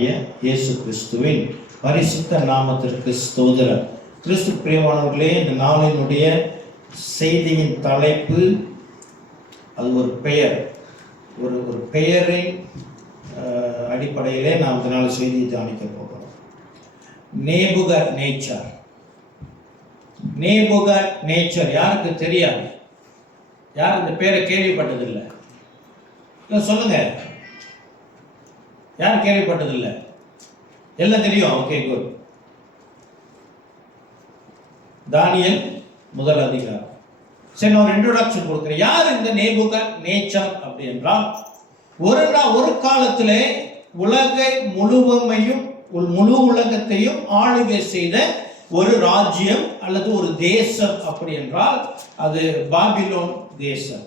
இயேசு கிறிஸ்துவின் பரிசுத்த நாமத்திற்கு ஸ்தோத்திரம். கிறிஸ்து பிரியமானவர்களே, இந்த நாளினுடைய செய்தியின் தலைப்பு, அது ஒரு பெயர், ஒரு பெயரின் அடிப்படையிலே நாம் இந்த நாள் செய்தியை தியானிக்க போகிறோம். நேபுகத்நேச்சர். நேபுகத்நேச்சர் யாருக்கு தெரியாது? யார் இந்த பேரை கேள்விப்பட்டதில்லை? சொல்லுங்க, யார் கேள்விப்பட்டதில்லை? எல்லாம் தெரியும். Okay, good. தானியேல் முதல் அதிகாரம். சரி, நான் ஒரு இன்ட்ரோடக்ஷன் கொடுக்குறேன். யார் இந்த நேபுகத்நேச்சர் அப்படி என்றால், ஒரு காலத்திலே உலகை முழுவதையும் முழு உலகத்தையும் ஆளுகை செய்த ஒரு ராஜ்யம் அல்லது ஒரு தேசம் அப்படி என்றால் அது பாபிலோன் தேசம்.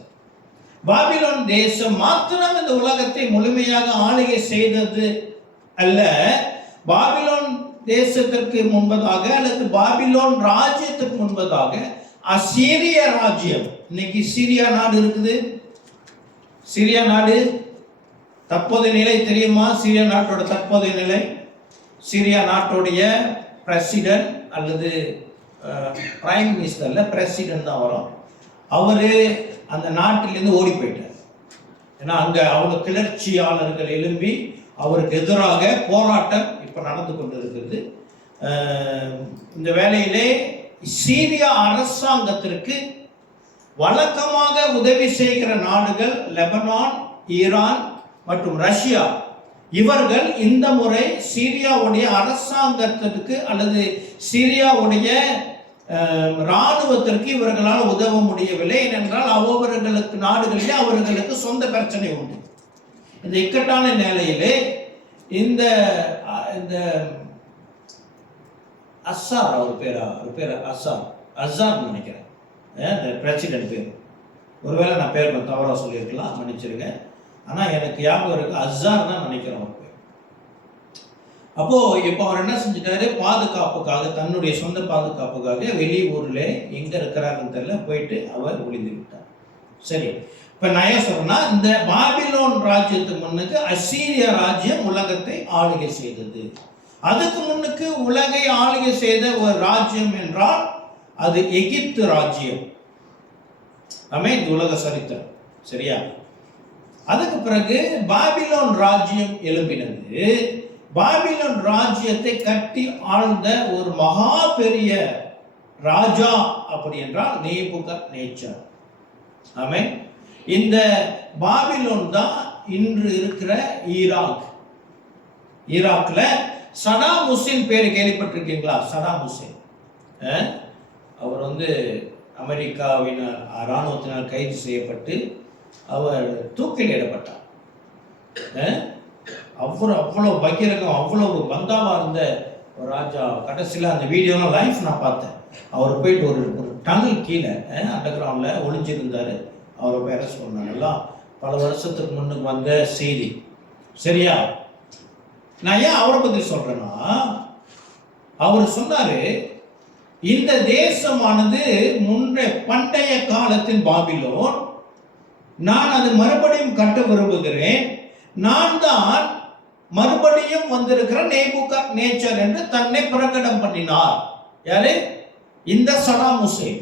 பாபிலோன் தேசம் மாத்திரம் இந்த உலகத்தை முழுமையாக ஆளுகை செய்தது அல்ல. பாபிலோன் தேசத்திற்கு முன்பதாக அல்லது பாபிலோன் ராஜ்யத்திற்கு முன்பதாக அசீரிய ராஜ்யம், இன்னைக்கு சிரியா நாடு இருக்குது. சிரியா நாடு தற்போதைய நிலை தெரியுமா? சிரியா நாட்டோட தற்போதைய நிலை, சிரியா நாட்டுடைய பிரசிடென்ட் அல்லது பிரைம் மினிஸ்டர்ல பிரசிடென்ட் தான் வரும். அவரு அந்த நாட்டிலிருந்து ஓடி போயிட்டார். ஏன்னா அங்க அவங்க கிளர்ச்சியாளர்கள் எழும்பி அவருக்கு எதிராக போராட்டம் இப்ப நடந்து கொண்டு இருக்கிறது. இந்த வேளையிலே சீரியா அரசாங்கத்திற்கு வழக்கமாக உதவி செய்கிற நாடுகள் லெபனான், ஈரான் மற்றும் ரஷ்யா. இவர்கள் இந்த முறை சீரியாவுடைய அரசாங்கத்திற்கு அல்லது சீரியாவுடைய இராணுவத்திற்கு இவர்களால் உதவ முடியவில்லை. ஏனென்றால் அவர்களுக்கு நாடுகளிலே அவர்களுக்கு சொந்த பிரச்சனை உண்டு. இந்த இக்கட்டான நிலையிலே இந்த அசார், அவர் பேர் அசார் நினைக்கிறேன், இந்த பிரசிடென்ட் பேர். ஒருவேளை நான் பேர் தவறாக சொல்லியிருக்கலாம், மன்னிச்சிருங்க. ஆனால் எனக்கு ஞாபகம் இருக்கு, அசார் தான் நினைக்கிறேன் அவர் பேர். அப்போ இப்போ அவர் என்ன செஞ்சுட்டாரு, பாதுகாப்புக்காக, தன்னுடைய சொந்த பாதுகாப்புக்காக வெளியூர்ல எங்க இருக்கிறாருன்னு தெரியல, போயிட்டு அவர் ஒளிந்து விட்டார். சரி, இப்ப நான் ஏன் சொல்றேன்னா, இந்த பாபிலோன் ராஜ்யத்துக்கு முன்னுக்கு அசீரிய ராஜ்யம் உலகத்தை ஆளுகை செய்தது. அதுக்கு முன்னுக்கு உலகை ஆளுகை செய்த ஒரு ராஜ்யம் என்றால் அது எகிப்து ராஜ்யம். இந்த உலக சரித்திரம், சரியா? அதுக்கு பிறகு பாபிலோன் ராஜ்யம் எழும்பினது. பாபிலோன் ராஜ்யத்தை கட்டி ஆழ்ந்த ஒரு மகா பெரிய ராஜா அப்படி என்றால் நேபுகத்நேச்சர். ஆமென். இந்த பாபிலோன் தான் இன்று இருக்கிற ஈராக்ல சதாம் ஹுசேன் பேரு கேள்விப்பட்டிருக்கீங்களா? சதாம் ஹுசேன் அவர் அமெரிக்காவின் இராணுவத்தினால் கைது செய்யப்பட்டு அவர் தூக்கிலிடப்பட்டார். அவ்வளோ பகிரங்கம், அவ்வளோ பந்தாவா இருந்த ஒரு ராஜா. கடைசியில் அந்த வீடியோலாம் லைஃப் நான் பார்த்தேன். அவர் போயிட்டு ஒரு டனல் கீழே அண்டர் கிரவுண்டில் ஒளிஞ்சிருந்தார். அவரை போய் அரெஸ்ட் பண்ணாங்க. எல்லாம் பல வருஷத்துக்கு முன்னுக்கு வந்த செய்தி, சரியா? நான் ஏன் அவரை பற்றி சொல்றேன்னா, அவர் சொன்னாரு, இந்த தேசமானது பண்டைய காலத்தின் பாபிலோன், நான் அது மறுபடியும் கட்ட விரும்புகிறேன், நான் தான் மறுபடியும் வந்திருக்கிற நேபுகத்நேச்சர் என்று தன்னை பிரகடனம் பண்ணினார். யாரு? இந்த சதாம் ஹுசேன்.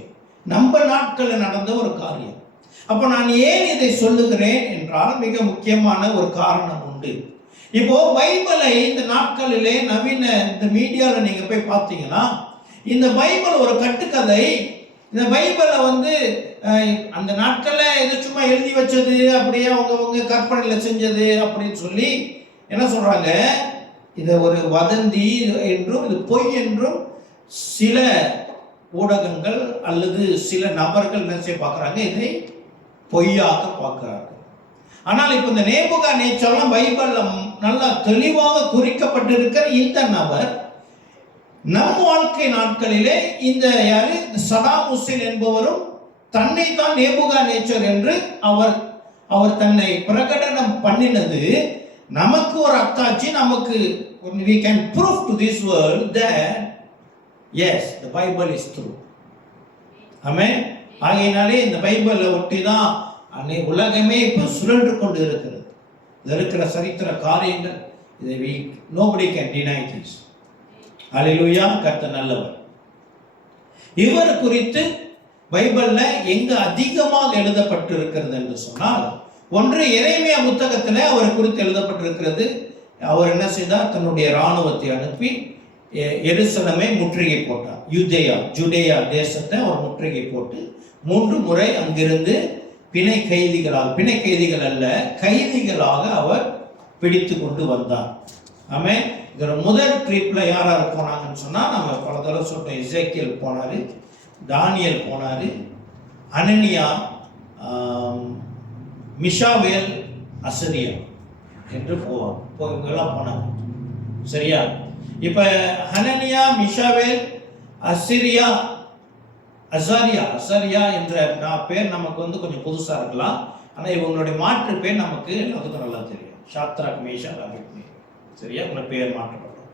நம்ம நாட்களில் நடந்த ஒரு காரியம். அப்ப நான் ஏன் இதை சொல்லுகிறேன் என்றால் மிக முக்கியமான ஒரு காரணம் உண்டு. இப்போ பைபிளை இந்த நாட்களிலே நவீன இந்த மீடியாவில் நீங்க போய் பார்த்தீங்கன்னா, இந்த பைபிள் ஒரு கட்டுக்கதை. இந்த பைபிளை அந்த நாட்களில் எது சும்மா எழுதி வச்சது, அப்படியே அவங்க கற்பனையில் செஞ்சது அப்படின்னு சொல்லி என்ன சொல்றாங்க, இதை ஒரு வதந்தி என்றும் இது பொய் என்றும் சில ஊடகங்கள் அல்லது சில நபர்கள் என்ன செய்ய பார்க்குறாங்க, இதை பொய்யாக பார்க்கிறார்கள். ஆனால் இப்போ இந்த நேபுகத்நேச்சர்லாம் பைபிள்ல நல்லா தெளிவாக குறிக்கப்பட்டிருக்கிற இந்த நபர் நம் வாழ்க்கை நாட்களிலே இந்த யாரு, சதாம் ஹுசேன் என்பவரும் தன்னை தான் நேபுகத்நேச்சர் என்று அவர் தன்னை பிரகடனம் பண்ணினது நமக்கு ஒரு அத்தாட்சி. நமக்கு we can prove to this world that yes, the Bible is true. ஆமென். ஆகையினாலே இந்த பைபிளை ஒட்டி தான் உலகமே இப்போ சுழன்று கொண்டு இருக்கிறது. இருக்கிற சரித்திர காரியங்கள் nobody can deny this. ஹல்லேலூயா. கர்த்தர் நல்லவர். இவர் குறித்து பைபிள்ல எங்க அதிகமாக எழுதப்பட்டிருக்கிறது என்று சொன்னால், ஒன்று எரேமியா புத்தகத்தில் அவர் குறித்து எழுதப்பட்டிருக்கிறது. அவர் என்ன செய்தார்? தன்னுடைய இராணுவத்தை அனுப்பி எருசலேமை முற்றுகை போட்டார். ஜுடேயா தேசத்தை அவர் முற்றுகை போட்டு 3 முறை அங்கிருந்து பிணை கைதிகள் அல்ல, கைதிகளாக அவர் பிடித்து கொண்டு வந்தார். ஆமென். இதோட முதல் ட்ரிப்ல யார் போனாங்கன்னு சொன்னா, நம்ம பல தடவை சொல்றோம். எசேக்கியேல் போனாரு, தானியேல் போனாரு, அனனியா, மிஷாவேல், அசரியா என்று இவங்கெல்லாம் போனாங்க. சரியா? இப்ப ஹனனியா, மிஷாவேல், அசரியா என்ற பேர் நமக்கு கொஞ்சம் புதுசா இருக்கலாம். ஆனா இவங்களுடைய மாற்று பேர் நமக்கு எல்லாத்துக்கும் நல்லா தெரியும். ஷாத்ராக், மேஷாக், அபேத்நேகோ. சரியா? உங்க பேர் மாற்றப்படும்.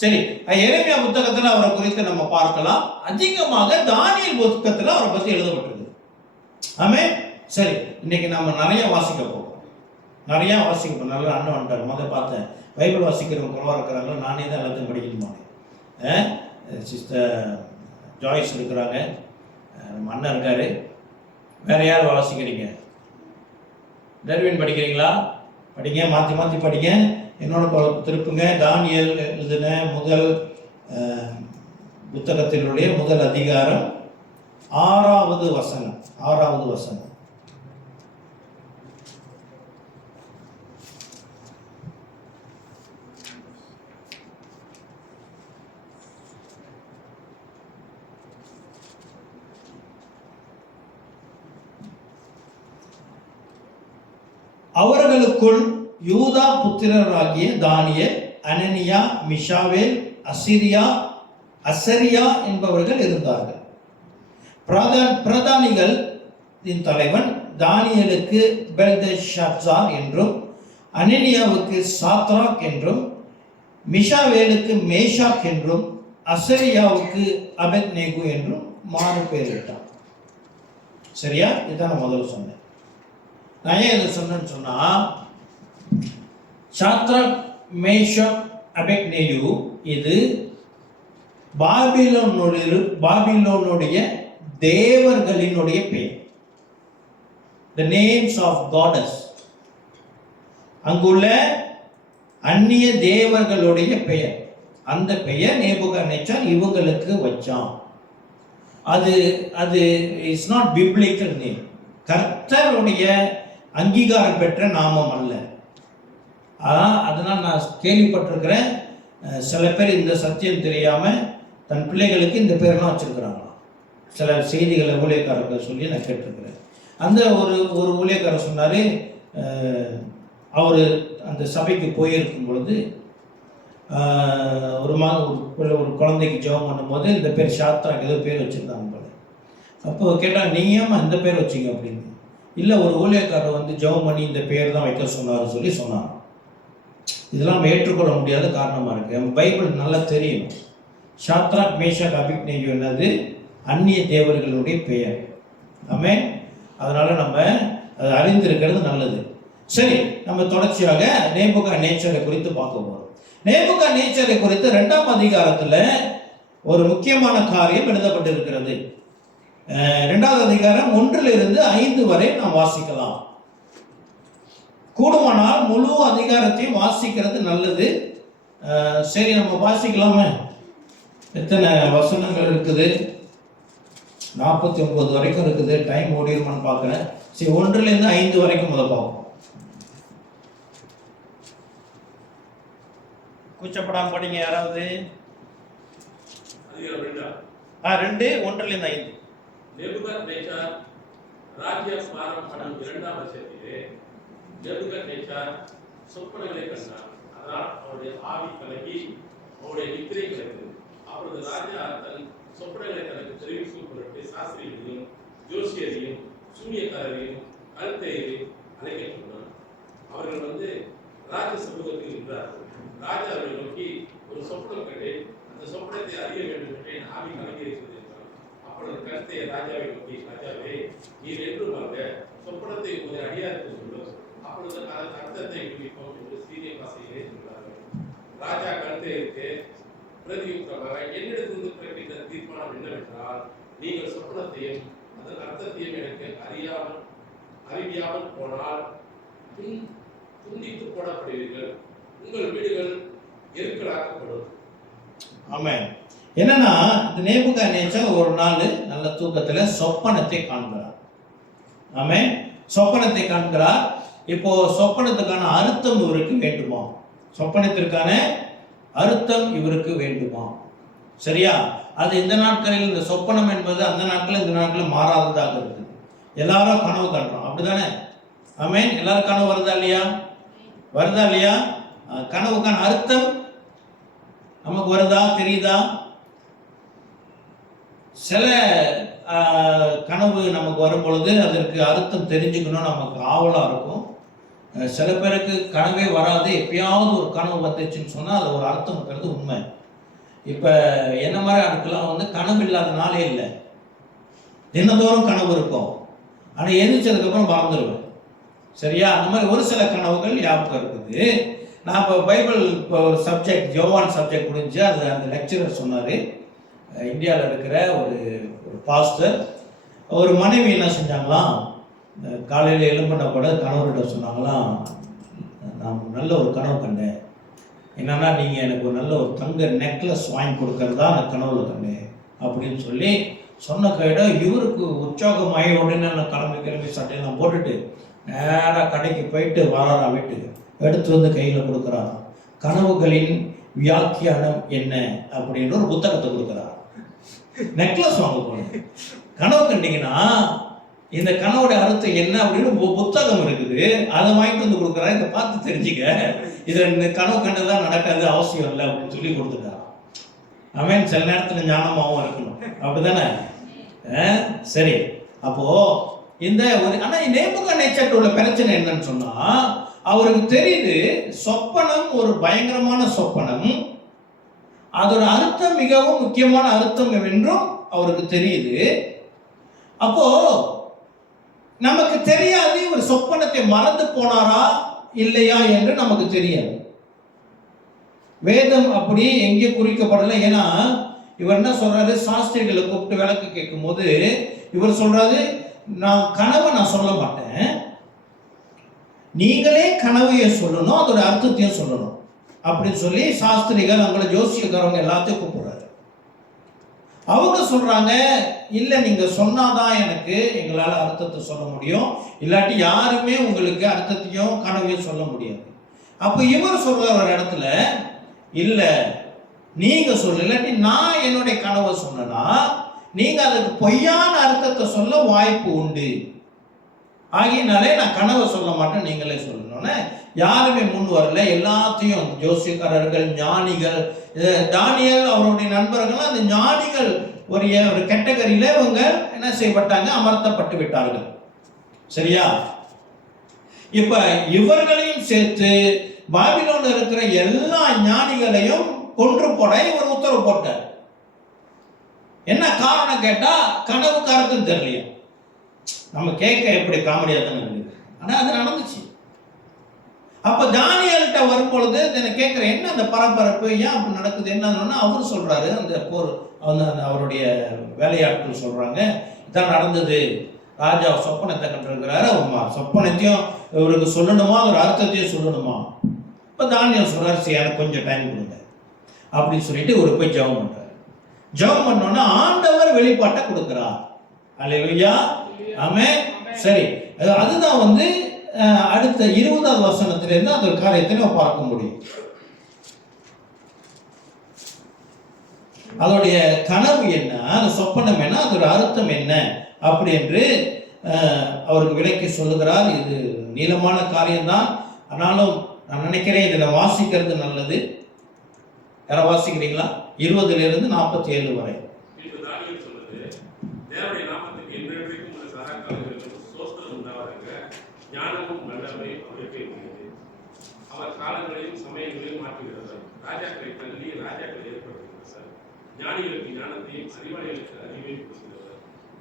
சரி, எரேமியா புத்தகத்துல அவரை குறித்து நம்ம பார்க்கலாம். அதிகமாக தானியேல் புத்தகத்துல அவரை பத்தி எழுதப்பட்டிருக்கு. ஆமென். சரி, இன்னைக்கு நம்ம நிறைய வாசிக்க போறோம். நல்ல அண்ணன் வந்துட்டார். முதல் பார்த்தேன், பைபிள் வாசிக்கிறவங்க குறவா இருக்கிறாங்களோ, நானே தான் எல்லாத்தையும் படிக்கணுமானே. சிஸ்டர் ஜாய்ஸ் இருக்கிறாங்க, அண்ணன் இருக்காரு. வேற யார் வாசிக்கிறீங்க? டர்வின் படிக்கிறீங்களா? படிங்க, மாற்றி படிங்க. என்னோட திருப்புங்க. தானியேல் எழுதின முதல் புத்தகத்தினுடைய முதல் அதிகாரம் 6வது வசனம். அவர்களுக்குள் யூதா புத்திரராகிய தானியேல், அனனியா, மிஷாவேல், அசரியா என்பவர்கள் இருந்தார்கள். பிரதானிகள் தலைவன் தானியேலுக்கு பெல்தெஷாத்சார் என்றும், அனனியாவுக்கு சாத்ராக் என்றும், மிஷாவேலுக்கு மேஷாக் என்றும், அசரியாவுக்கு அபேத்நேகோ என்றும் மாறு பெயரிட்டான். சரியா? இதுதான் நான் முதல்ல சொன்னேன். நான் ஏன் இதை சொன்னேன்னு சொன்னா, சாத்ராக், மேஷாக், அபேத்நேகோ இது பாபிலோனுடைய தேவர்களினுடைய பெயர். the names of goddess. அங்குள்ள அந்நிய தேவர்களுடைய பெயர். அந்த பெயர் நேபுகாத்நேச்சார் இவங்களுக்கு வச்சான். அது இஸ் நாட் பிப்ளிக்கல் நேம். கர்த்தருடைய அங்கீகாரம் பெற்ற நாமம் அல்ல. அதனால் நான் கேள்விப்பட்டிருக்கிறேன், சில பேர் இந்த சத்தியம் தெரியாம தன் பிள்ளைகளுக்கு இந்த பேரெல்லாம் வச்சிருக்கிறாங்களாம். சில செய்திகளை ஊழியக்காரர்கள் சொல்லி நான் கேட்டிருக்கிறேன். அந்த ஒரு ஊழியக்காரர் சொன்னாரு, அவர் அந்த சபைக்கு போயிருக்கும் பொழுது ஒரு குழந்தைக்கு ஜெபம் பண்ணும்போது இந்த பேர் சாத்ராக் ஏதோ பேர் வச்சிருந்தாங்க போல. அப்போ கேட்டாங்க, நீங்க ஏமா இந்த பேர் வச்சிங்க அப்படின்னு. இல்லை, ஒரு ஊழியக்காரர் ஜெபம் பண்ணி இந்த பேர் தான் வைக்க சொன்னார். இதெல்லாம் ஏற்றுக்கொள்ள முடியாத காரணமாக இருக்கு. பைபிள் நல்லா தெரியும். சாத்ராக், மேஷாக், அபேத்நேகோ என்னது? அந்நிய தேவர்களுடைய பெயர். ஆமென். அதனால நம்ம அதை அறிந்திருக்கிறது நல்லது. சரி, நம்ம தொடர்ச்சியாக நேபுகாத்நேச்சாரை குறித்து பார்க்க போறோம். நேபுகாத்நேச்சாரை குறித்து 2ஆம் அதிகாரத்தில் ஒரு முக்கியமான காரியம் எழுதப்பட்டிருக்கிறது. 2வது அதிகாரம் 1 to 5 வரை நாம் வாசிக்கலாம். கூடுமானால் முழு அதிகாரத்தையும் வாசிக்கிறது நல்லது. சரி, நம்ம வாசிக்கலாமே. எத்தனை வசனங்கள் இருக்குது? 49 வரைக்கும் இருக்குது. டைம் ஓடிடுமான்னு பார்க்குறேன். சரி, 1 to 5 வரைக்கும் முதல் பார்ப்போம். கூச்சப்படாம படிங்க யாராவது. 2, 1 to 5. நேபுகாத்நேச்சார் ராஜ்யபாரம் பண்ணும் 2ஆம் வருஷத்திலே நேபுகாத்நேச்சார் சொப்பனங்களை கண்டார். அதனால் அவருடைய ஆவி கலங்கி அவருடைய நித்திரை கலந்தது. அப்பொழுது ராஜா தன் சொப்பனங்களை தனக்கு தெரிவிக்கும் பொருட்டு சாஸ்திரிகளையும் ஜோசியரையும் சூனியக்காரரையும் கல்தேயரையும் அழைக்கச் சொன்னார். அவர்கள் ராஜ சமூகத்தில் இருந்தார்கள். ராஜா அவர்களை நோக்கி, ஒரு சொப்பனம் கண்டு அந்த சொப்பனத்தை அறிய வேண்டும் என்று என் ஆவி கலங்கி இருக்கிறது என்றார். அப்பொழுது கல்தேயர் ராஜாவை நோக்கி, ராஜாவே, நீர் என்றும் வாங்க சொப்பனத்தை ஒரு அடியாருக்கு சொல்லும், அப்பொழுது அதன் அர்த்தத்தை விடுவிப்போம் என்று சீரிய பாசையிலே சொன்னார். ராஜா கல்தேயருக்கு பிரதியுத்தரமாக என்னிடத்திலிருந்து பிறப்பித்த தீர்மானம் என்னவென்றால், நீங்கள் சொப்பனத்தையும் அதன் அர்த்தத்தையும் எனக்கு அறிவியாமல் போனால் துண்டித்து போடப்படுவீர்கள், உங்கள் வீடுகள் எருக்களாக்கப்படும். ஆமென். என்னன்னா இந்த நேபுகாத்நேச்சர் ஒரு நாள் நல்ல தூக்கத்துல சொப்பனத்தை காண்கிறார். ஆமென். சொப்பனத்தை காண்கிறார். இப்போ சொப்பனத்துக்கான அர்த்தம் இவருக்கு வேண்டுமா? சொப்பனத்திற்கான அர்த்தம் இவருக்கு வேண்டுமா? சரியா? அது இந்த நாட்களில் இந்த சொப்பனம் என்பது அந்த நாட்களில் இந்த நாட்களில் மாறாததாக இருக்குது. எல்லாரும் கனவு காண்றோம், அப்படிதானே? ஆமென். எல்லாரும் கனவு வருதா இல்லையா? வருதா இல்லையா? கனவுக்கான அர்த்தம் நமக்கு வருதா, தெரியுதா? சில கனவு நமக்கு வரும் பொழுது அதற்கு அர்த்தம் தெரிஞ்சுக்கணும், நமக்கு ஆவலாக இருக்கும். சில பேருக்கு கனவே வராது, எப்பயாவது ஒரு கனவு வந்துச்சுன்னு சொன்னால் அது ஒரு அர்த்தம் இருக்கிறது உண்மை. இப்போ என்ன மாதிரி ஆட்கள்லாம் வந்து கனவு இல்லாத நாளே இல்லை, தினந்தோறும் கனவு இருக்கும், ஆனால் எந்திரிச்சதுக்கப்புறம் மறந்துடுவேன். சரியா? அந்த மாதிரி ஒரு சில கனவுகள் ஞாபகம் இருக்குது. நான் இப்போ பைபிள் இப்போ ஒரு சப்ஜெக்ட் யோவான் சப்ஜெக்ட் முடிஞ்சு அது அந்த லெக்சரர் சொன்னார், இந்தியாவில் இருக்கிற ஒரு பாஸ்டர், ஒரு மனைவி என்ன செஞ்சாங்களாம், காலையில் எழும்பின கூட கணவர்கிட்ட சொன்னாங்களாம், நான் நல்ல ஒரு கனவு கண்டேன், என்னன்னா நீங்கள் எனக்கு ஒரு நல்ல ஒரு தங்க நெக்லஸ் வாங்கி கொடுக்கறதா அந்த கனவுல கண்டேன் அப்படின்னு சொல்லி சொன்ன கையிட இவருக்கு உற்சாகமாகி உடனே நான் கிளம்பி சட்டையெல்லாம் போட்டுட்டு நேராக கடைக்கு போயிட்டு வராரா, வீட்டுக்கு எடுத்து வந்து கையில் கொடுக்குறாராம். கனவுகளின் வியாக்கியானம் என்ன அப்படின்ற ஒரு புத்தகத்தை கொடுக்குறார். நெக்லஸ் வாங்க போனேன், கனவு கண்டிங்கன்னா இந்த கனவோட அர்த்தம் என்ன அப்படின்னு புத்தகம் இருக்குது, அதை வாங்கிட்டு வந்து கொடுக்குறாரு, இதை பார்த்து தெரிஞ்சுக்க, இதை இந்த கனவு கண்டதான் நடக்காது, அவசியம் இல்லை அப்படின்னு சொல்லி கொடுத்துட்டாராம். அவன் சில நேரத்தில் ஞானமாகவும் இருக்கணும், அப்படிதானே? சரி, அப்போ இந்த ஒரு ஆனால் நேபுகாத்நேச்சர் உள்ள பிரச்சனை என்னன்னு சொன்னா, அவருக்கு தெரியுது சொப்பனம் ஒரு பயங்கரமான சொப்பனம், அதோட அர்த்தம் மிகவும் முக்கியமான அர்த்தம் என்றும் அவருக்கு தெரியுது. அப்போ நமக்கு தெரியாது ஒரு சொப்பனத்தை மறந்து போனாரா இல்லையா என்று நமக்கு தெரியாது. வேதம் அப்படி எங்கே குறிக்கப்படலை. ஏன்னா இவர் என்ன சொல்றாரு, சாஸ்திரிகளை கூப்பிட்டு விளக்கு கேட்கும் போது இவர் சொல்றாரு, நான் கனவை நான் சொல்ல மாட்டேன், நீங்களே கனவையை சொல்லணும், அதோட அர்த்தத்தையும் சொல்லணும் அப்படின்னு சொல்லி சாஸ்திரிகள் அவங்கள ஜோசியக்காரவங்க எல்லாத்தையும் கூப்பிடுறாரு. அவங்க சொல்றாங்க, இல்லை நீங்க சொன்னாதான் எனக்கு எங்களால் அர்த்தத்தை சொல்ல முடியும், இல்லாட்டி யாருமே உங்களுக்கு அர்த்தத்தையும் கனவையும் சொல்ல முடியாது. அப்போ இவர் சொல்ற ஒரு இடத்துல, இல்லை நீங்க சொல்ல, இல்லாட்டி நான் என்னுடைய கனவை சொன்னா நீங்க அதுக்கு பொய்யான அர்த்தத்தை சொல்ல வாய்ப்பு உண்டு, ஆகியனாலே நான் கனவை சொல்ல மாட்டேன், நீங்களே சொல்லணும்னு யாருமே முன் வரல. எல்லாத்தையும் ஜோசியக்காரர்கள், ஞானிகள், தானியேல் அவருடைய நண்பர்கள், அந்த ஞானிகள் ஒரு கேட்டகரியில இவங்க என்ன செய்யப்பட்டாங்க, அமர்த்தப்பட்டு விட்டார்கள். சரியா? இப்ப இவர்களையும் சேர்த்து பாபிலோன்ல இருக்கிற எல்லா ஞானிகளையும் கொன்று போட இவர் உத்தரவு போட்டார். என்ன காரணம் கேட்டா, கனவுக்கு அர்த்தம் தெரியலையா. நம்ம கேட்க எப்படி காமெடியா தான் இருக்குது, ஆனா அது நடந்துச்சு. அப்ப தானியேல்கிட்ட வரும் பொழுது கேட்கிற, என்ன அந்த பரபரப்பு, ஏன் அப்படி நடக்குது, என்ன அவர் சொல்றாரு, அந்த போர் அவருடைய வேலையாட்கள் சொல்றாங்க, இதான் நடந்தது, ராஜா சொப்பனத்தை கண்டிருக்கிறாரு, சொப்பனத்தையும் இவருக்கு சொல்லணுமா, ஒரு அர்த்தத்தையும் சொல்லணுமா. இப்ப தானியேல் சொல்றாரு, சரி எனக்கு கொஞ்சம் டைம் கொடுங்க அப்படின்னு சொல்லிட்டு இவர் போய் ஜெபம் பண்றாரு. ஜெபம் பண்ணோன்னா ஆண்டவர் வெளிப்பாட்டை கொடுக்கிறார். அல்லேலூயா, ஆமென். சரி, அதுதான் வந்து அடுத்த 20வது வசனத்திலிருந்து அந்த காரியத்தை நம்ம பார்க்க முடியும். அதோடைய கனவு என்ன, அந்த சொப்பனம் என்ன, அதோட அர்த்தம் என்ன அப்படி என்று அவருக்கு விளக்கி சொல்லுகிறார். இது நீளமான காரியம்தான், ஆனாலும் நான் நினைக்கிறேன் இதை வாசிக்கிறது நல்லது. யாரை வாசிக்கிறீங்களா? 20லிருந்து 47 வரை. அவர் காலங்களையும் சமயங்களையும் மாற்றுகிறார். ராஜாக்களை தள்ளி ராஜாக்களை ஏற்படுத்துகிறார். ஞானிகளுக்கு ஞானத்தையும் அறிவாளிகளுக்கு அறிவையும் கொடுக்கிறார்.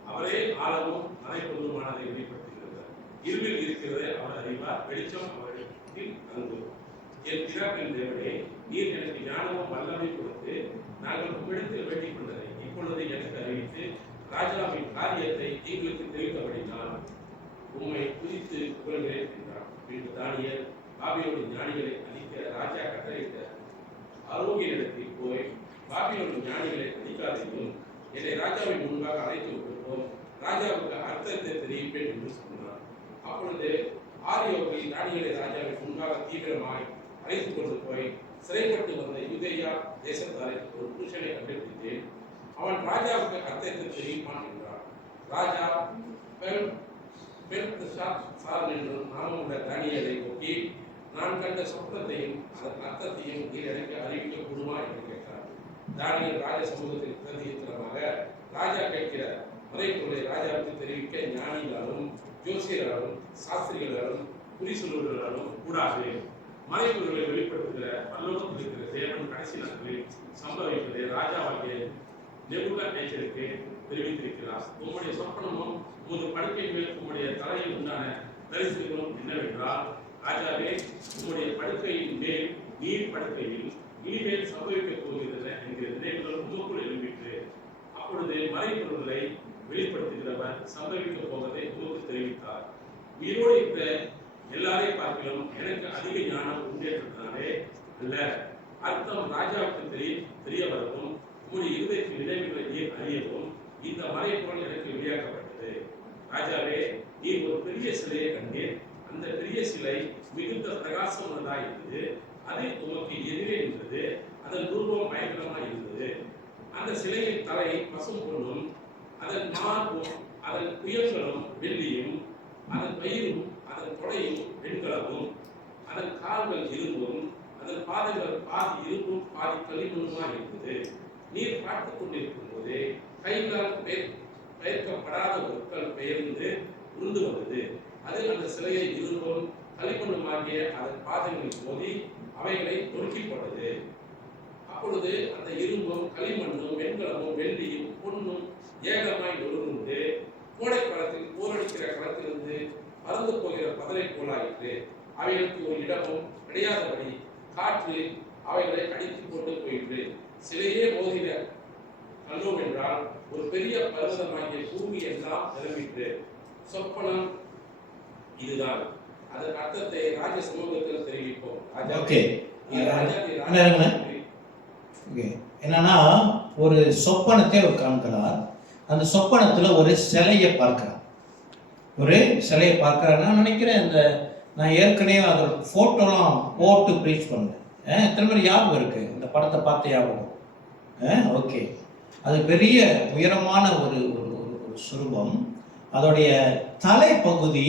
அவரே ஆழமும் மறைப்பொருளுமானதை வெளிப்படுத்துகிறார். இருளில் இருக்கிறதை அவர் அறிவார், வெளிச்சம் அவரிடத்தில் தங்கும். என் பிதாவின் தேவனே, நீர் எனக்கு நாங்கள் உம்மிடத்தில் வேண்டிக் கொண்டதை இப்பொழுது எனக்கு அறிவித்து ராஜாவின் காரியத்தை எங்களுக்கு தெரிவித்தபடினால் உம்மை குறித்து புகழ்கிறேன் என்றார். பின்பு தானியேல் பாபிலோனின் ஞானிகளை அழிக்க ராஜா கட்டளையிட்ட அரோகியனிடத்தில் போய், பாபிலோனின் ஞானிகளை அழிக்காதீர்கள், என்னை ராஜாவின் முன்பாக அழைத்து விட்டுப்போம், ராஜாவுக்கு அர்த்தத்தை தெரிவிப்பேன் என்று சொன்னார். அப்பொழுது ஆரியோகி தானியேலை ராஜாவின் முன்பாக தீவிரமாய் அழைத்துக் கொண்டு போய் சிறைப்பட்டு வந்த யூதேயா தேசத்தாரை ஒரு புருஷனை கண்டுபிடித்தேன், அவன் ராஜாவுக்கு அர்த்தத்தை தெரிவிப்பான் என்றார். ராஜா என்றும் நாமமுள்ள தானியேலை நோக்கி, நான் கண்ட சொப்பனத்தையும் அதன் அர்த்தத்தையும் நீர் எனக்கு அறிவிக்க கூடுமா என்று கேட்டார். தானியேல் ராஜ சமூகத்தில் பிரதிநிதித்தனமாக ராஜா கேட்கிற மறைப்பொருளை ராஜாவுக்கு தெரிவிக்க ஞானிகளாலும் ஜோசியராலும் சாஸ்திரிகளாலும் குறி சொல்லுவர்களாலும் கூடாது. மறைப்பொருளை வெளிப்படுத்துகிற பல்லோகத்தில் இருக்கிற தேவன் கடைசி நாட்களில் சம்பவிப்பதை ராஜாவாகிய நேபுகாத்நேச்சருக்கு தெரிவித்திருக்கிறார். உம்முடைய சொப்பனமும் உமது படுக்கை மேல் உம்முடைய தலையில் உண்டான தரிசனங்களும் என்னவென்றால், ராஜாவே, உம்முடைய படுக்கையின் மேல் நீர் படுக்கையில் இனிமேல் சம்பவிக்கப் போகிறது என்கிற நினைவுகள் உமக்குள் எழும்பிற்று. அப்பொழுது மறைப்பொருள்களை வெளிப்படுத்துகிறவர் சம்பவிக்கப் போவதை உமக்கு தெரிவித்தார். உயிரோடு இருக்கிற எல்லாரை பார்க்கிலும் எனக்கு அதிக ஞானம் உண்டேற்றதுனாலே அல்ல, அர்த்தம் ராஜாவுக்கு தெரிய வரவும் உம்முடைய இருதயத்தின் நினைவுகளை நீர் அறியவும் இந்த மறைப்பொருள் எனக்கு வெளியாக்கப்பட்டது. ராஜாவே, நீர் ஒரு பெரிய சிலையை கண்டீர். அந்த பெரிய சிலை மிகுந்த பிரகாசம் உள்ளதாக இருந்தது. அது உமக்கு எதிரே இருந்தது. அதன் ரூபம் பயங்கரமாக இருந்தது. அந்த சிலையின் தலை பசும் பொன்னும், அதன் மார்பும் அதன் புயல்களும் வெள்ளியும், அதன் வயிறும் அதன் தொடையும் வெண்கலமும், அதன் கால்கள் இரும்பும், அதன் பாதங்கள் பாதி இரும்பும் பாதி களிமண்ணுமா இருந்தது. நீர் பார்த்துக் கொண்டிருக்கும் போதே கைகளால் பெயர்க்கப்படாத ஒரு கல் பெயர்ந்து உருண்டு வந்தது. அது அந்த சிலையை இரும்பும் களிமண்ணுமாகிய அதன் பாதங்களில் மோதி அவைகளை நொறுக்கி போட்டது. அப்பொழுது அந்த இரும்பும் களிமண்ணும் வெண்கலமும் வெள்ளியும் பொன்னும் ஏகமாய் நொறுங்குண்டு கோடை காலத்தில் போரடிக்கிற களத்திலிருந்து மறந்து போகிற பதரை போலாயிற்று. அவைகளுக்கு ஒரு இடமும் கிடையாதபடி காற்று அவைகளை அடித்துக் கொண்டு போயிற்று. சிலையே மோதிர கல்லோம் என்றால் ஒரு பெரிய பர்வதமாகிய பூமி எல்லாம் நிரம்பிற்று. சொப்பனம் இதுதான். அதன் அர்த்தத்தை ராஜ சமூகத்தில் தெரிவிப்போம். என்னன்னா, ஒரு சொப்பனத்தை அவர் காண்கிறார். அந்த சொப்பனத்துல ஒரு சிலையை பார்க்கிறார். ஒரு சிலையை பார்க்கிறார். நான் நினைக்கிறேன், நான் ஏற்கனவே அதோட போட்டோலாம் போட்டு ப்ரீச் பண்ணேன். எத்தனை பேர் ஞாபகம் இருக்கு? இந்த படத்தை பார்த்து ஞாபகம்? ஓகே. அது பெரிய உயரமான ஒரு சுரூபம். அதோடைய தலைப்பகுதி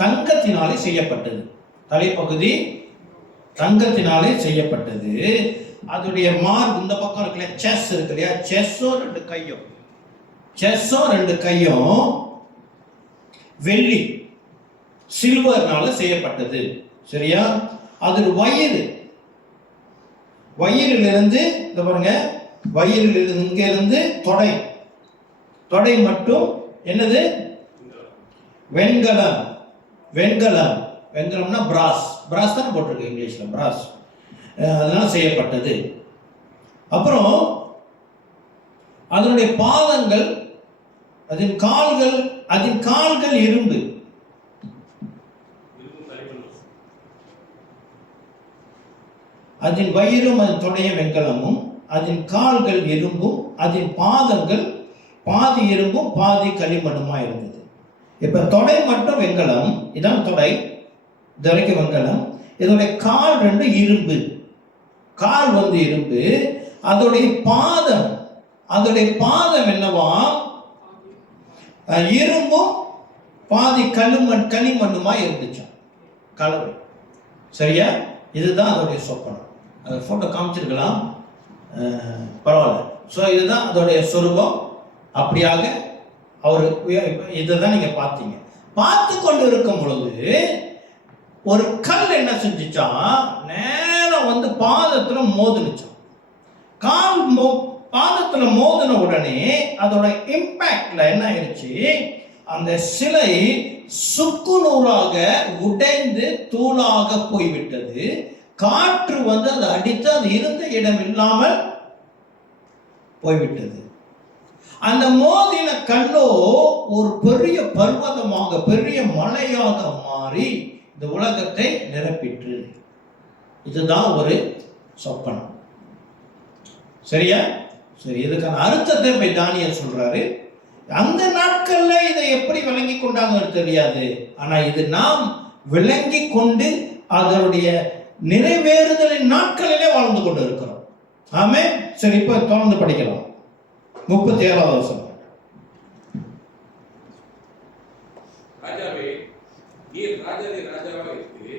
தங்கத்தினாலே செய்யப்பட்டது. தலைப்பகுதி தங்கத்தினாலே செய்யப்பட்டது. அதோடைய மார்க் இந்த பக்கம் இருக்கு இல்லையா, செஸ் இருக்கு இல்லையா, செஸ்ஸும் ரெண்டு கையும் வெள்ளி சில்வர்னால செய்யப்பட்டது. சரியா? அது வயிறிலிருந்து இந்த பாருங்க, வயிறிலிருந்து இங்க இருந்து தொடை மட்டும் என்னது? வெண்கலம்னா பிராஸ் தான் போட்டிருக்கு இங்கிலீஷ்ல, பிராஸ். அதனால செய்யப்பட்டது. அப்புறம் அதனுடைய பாதங்கள், அதன் கால்கள் இரும்பு. அதன் வயிறும் அதன் தொடையும் வெண்கலமும், அதன் கால்கள் இரும்பும், அதன் பாதங்கள் பாதி இரும்பும் பாதி களிமண்ணுமா இருந்தது. இப்ப தொடை மட்டும் வெண்கலம், இதான் தொடை, இது வரைக்கும் வெண்கலம். இதோடைய கால் ரெண்டு இரும்பு, கால் இரும்பு. அதோடைய பாதம் என்னவா? இரும்பும் பாதி களிமண்ணுமா இருந்துச்சான், கலவை. சரியா? இதுதான் அதோடைய சொப்பனம். அதை போட்டோ காமிச்சிருக்கலாம், பரவாயில்ல. ஸோ இதுதான் அதோடைய சொரூபம். அப்படியாக அவர் இதுதான் நீங்க பார்த்தீங்க. பார்த்து கொண்டு இருக்கும் பொழுது ஒரு கல் என்ன செஞ்சுச்சான், நேரம் பாதத்துல மோதுனுச்சான். பாதத்துல மோதின உடனே அதோட இம்பாக்ட்ல என்ன ஆயிடுச்சு, அந்த சிலை சுக்குநூறாக உடைந்து தூளாக போய்விட்டது. காற்று அதை அடித்து அது இருந்த இடம் இல்லாமல் போய்விட்டது. அந்த மோதின கல்லோ ஒரு பெரிய பர்வதமாக, பெரிய மலையாக மாறி இந்த உலகத்தை நிரப்பிற்று. இதுதான் ஒரு சொப்பனம். சரியா? சரி, இதுக்கான அர்த்தத்தை போய் தானியேல் சொல்றாரு. அந்த நாட்கள்ல இதை எப்படி விளங்கி கொண்டாங்க தெரியாது. ஆனா இது நாம் விளங்கி கொண்டு அதனுடைய நிறைவேறுதலின் நாட்களிலே வாழ்ந்து கொண்டு இருக்கிறோம். ஆமே. சரி, இப்ப தொடர்ந்து படிக்கலாம். 37வது வசனம். ராஜாவே, நீர் ராஜாதி ராஜாவாக இருக்கு,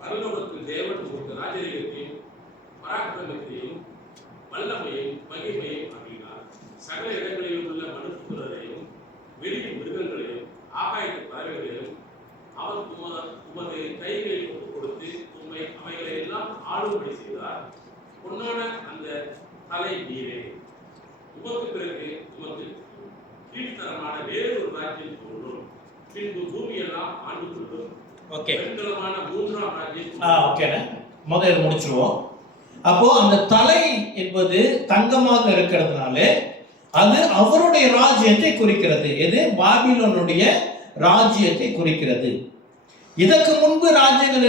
பரலோகத்தில் தேவன் உங்களுக்கு ராஜரீகத்தையும் பராக்கிரமத்தையும் வல்லமையும் மகிமையும் அருளினார். சகல இடங்களிலும் உள்ள மனுஷரையும் வெளியின் மிருகங்களையும் ஆகாயத்து பறவைகளையும் அவர் உமது கைகளில் ஒப்புக் கொடுத்து உண்மை அவைகளை எல்லாம் ஆளும்படி செய்தார். பொன்னான அந்த தலை நீரே, உமக்கு பிறகு உமக்கு கீழ்த்தரமான வேறொரு ராஜ்யம் தோன்றும், பின்பு பூமியெல்லாம் ஆண்டு கொள்ளும். வெண்கலமான மூன்றாம் ராஜ்யம். முதல்ல முடிச்சிருவோம். அப்போ அந்த தலை என்பது தங்கமாக இருக்கிறதுனால அது அவருடைய ராஜ்யத்தை குறிக்கிறது. எது? பாபிலோனுடைய ராஜ்யத்தை குறிக்கிறது. இதற்கு முன்பு ராஜ்யங்கள்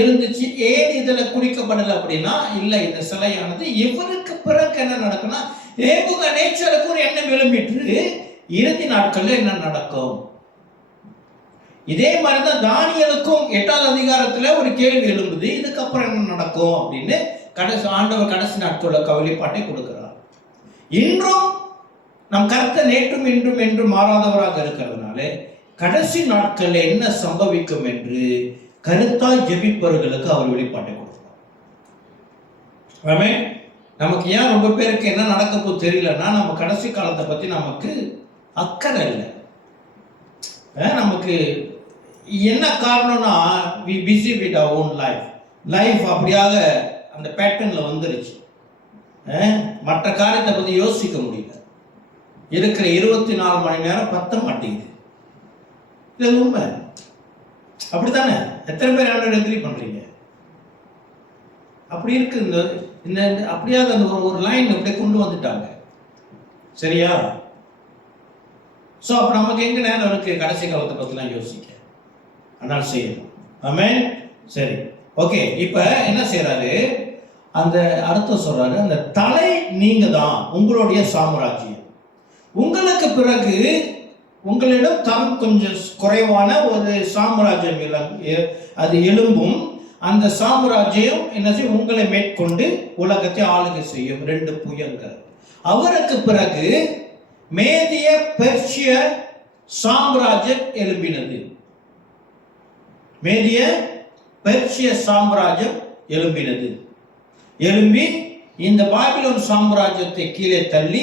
இருந்துச்சு. ஏன் இதுல குறிக்கப்படல அப்படின்னா, இல்ல, இந்த சிலையானது இவருக்கு பிறகு என்ன நடக்கும்னா, நேபுகத்நேச்சருக்கு ஒரு எண்ணம் எழும்பிட்டு இறுதி நாட்கள்ல என்ன நடக்கும். இதே மாதிரிதான் தானியேலுக்கும் 8வது அதிகாரத்துல ஒரு கேள்வி எழும்புது, இதுக்கப்புறம் என்ன நடக்கும் அப்படின்னு. ஆண்டவர் கடைசி நாட்கள கவலைப்பாட்டை கொடுக்கிறார். இன்றும் நம் கர்த்தர் நேற்றும் இன்றும் என்று மாறாதவராக இருக்கிறதுனால கடைசி நாட்களில் என்ன சம்பவிக்கும் என்று கருத்தாய் ஜெபிப்பவர்களுக்கு அவர் வெளிப்பாட்டை கொடுக்கிறார். நமக்கு ஏன் ரொம்ப பேருக்கு என்ன நடக்க போது தெரியலன்னா, நம்ம கடைசி காலத்தை பத்தி நமக்கு அக்கறை இல்லை. நமக்கு என்ன காரணம்னா, we busy with our own life அப்படியாக அந்த பேட்டர்ன்ல வந்துருச்சு. மற்ற காரியத்தை பத்தி யோசிக்க முடியல. இருக்கிற 24 மணி நேரம் பத்த மாட்டேங்குது. இது உண்மை. அப்படித்தானே? எத்தனை பேர் எக்ரி பண்றீங்க? அப்படி இருக்கு. இந்த அப்படியாக அந்த ஒரு லைன் அப்படியே கொண்டு வந்துட்டாங்க. சரியா? ஸோ அப்போ நமக்கு எங்க நேரம் இருக்கு கடைசி காலத்தை பத்திலாம் யோசிக்க? ஆனால் செய்யணும். ஆமென். சரி, ஓகே. இப்ப என்ன செய்யறாரு? அந்த அர்த்தம் சொல்றாரு, அந்த தலை நீங்க தான், உங்களுடைய சாம்ராஜ்யம். உங்களுக்கு பிறகு உங்களிடம் தரம் கொஞ்சம் குறைவான ஒரு சாம்ராஜ்யம் அது எழும்பும். அந்த சாம்ராஜ்யம் என்ன செய்யும்? உங்களை மேற்கொண்டு உலகத்தை ஆளுகை செய்யும். 2 புயங்கள். அவருக்கு பிறகு மேதிய பெர்ஷிய சாம்ராஜ்யம் எழும்பினது. மேதிய பெர்ஷிய சாம்ராஜ்யம் எழும்பி இந்த பாபிலோன் சாம்ராஜ்யத்தை கீழே தள்ளி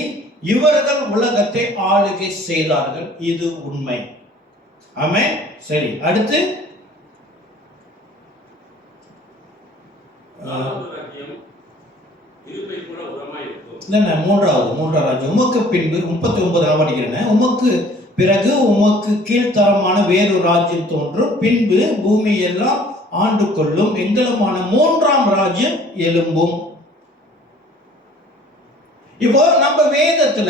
இவர்கள் உலகத்தை ஆளுகை செய்தார்கள். இது உண்மை. ஆமென். சரி, அடுத்து மூன்றாவது ராஜ்யம். உமக்கு பின்பு 39 படிக்கிறேன். உமக்கு பிறகு உமக்கு கீழ்த்தரமான வேறு ராஜ்யம் தோன்றும், பின்பு பூமி எல்லாம் ஆண்டு கொள்ளும், எங்களுமான 3ஆம் ராஜ்யம் எழும்பும். இப்போ நம்ம வேதத்துல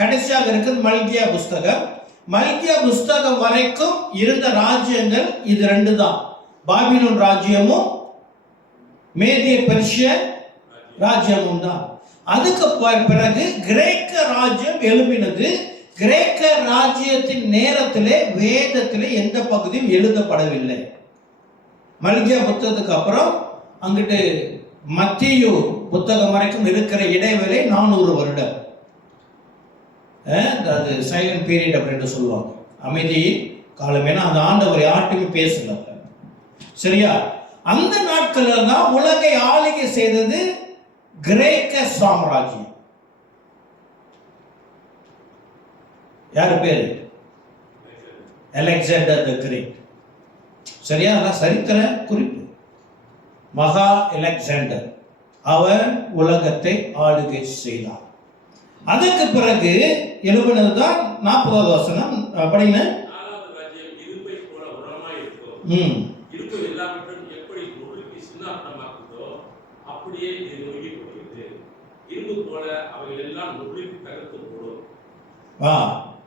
கடைசியாக இருக்கிறது மல்கியா புஸ்தகம். மல்கியா புஸ்தகம் வரைக்கும் இருந்த ராஜ்யங்கள் இது 2 தான். பாபிலோன் ராஜ்யமும் மேதிய பெர்ஷிய ராஜ்யமும் தான். அதுக்கு பிறகு கிரேக்க ராஜ்யம் எழும்பினது. கிரேக்க ராஜ்யத்தின் நேரத்திலே வேதத்திலே எந்த பகுதியும் எழுதப்படவில்லை. மல்கியா புத்தகத்துக்கு அப்புறம் அங்கிட்டு மத்தேயு புத்தகம் வரைக்கும் இருக்கிற இடைவேளை 400 வருடம். அது சைலண்ட் பீரியட் அப்படின்னு சொல்லுவாங்க, அமைதி காலம். ஏன்னா அந்த ஆண்டவர் யார்ட்டுமே பேசல. சரியா? அந்த நாட்களில் தான் உலகை ஆளுகை செய்தது கிரேக்க சாம்ராஜ்யம். யாரு பேரு? Alexander the great. சரியா? அதான் சரித்திர குறிப்பு. மகா அலெக்சாண்டர் அவர் உலகத்தை ஆளுகை செய்தார். அதுக்கு பிறகு எழுப்பினதுதான் 40வது வசனம். படிங்க. இரும்பு போல அவைகள் எல்லாம் நொறுக்கி தகர்த்து போடும்.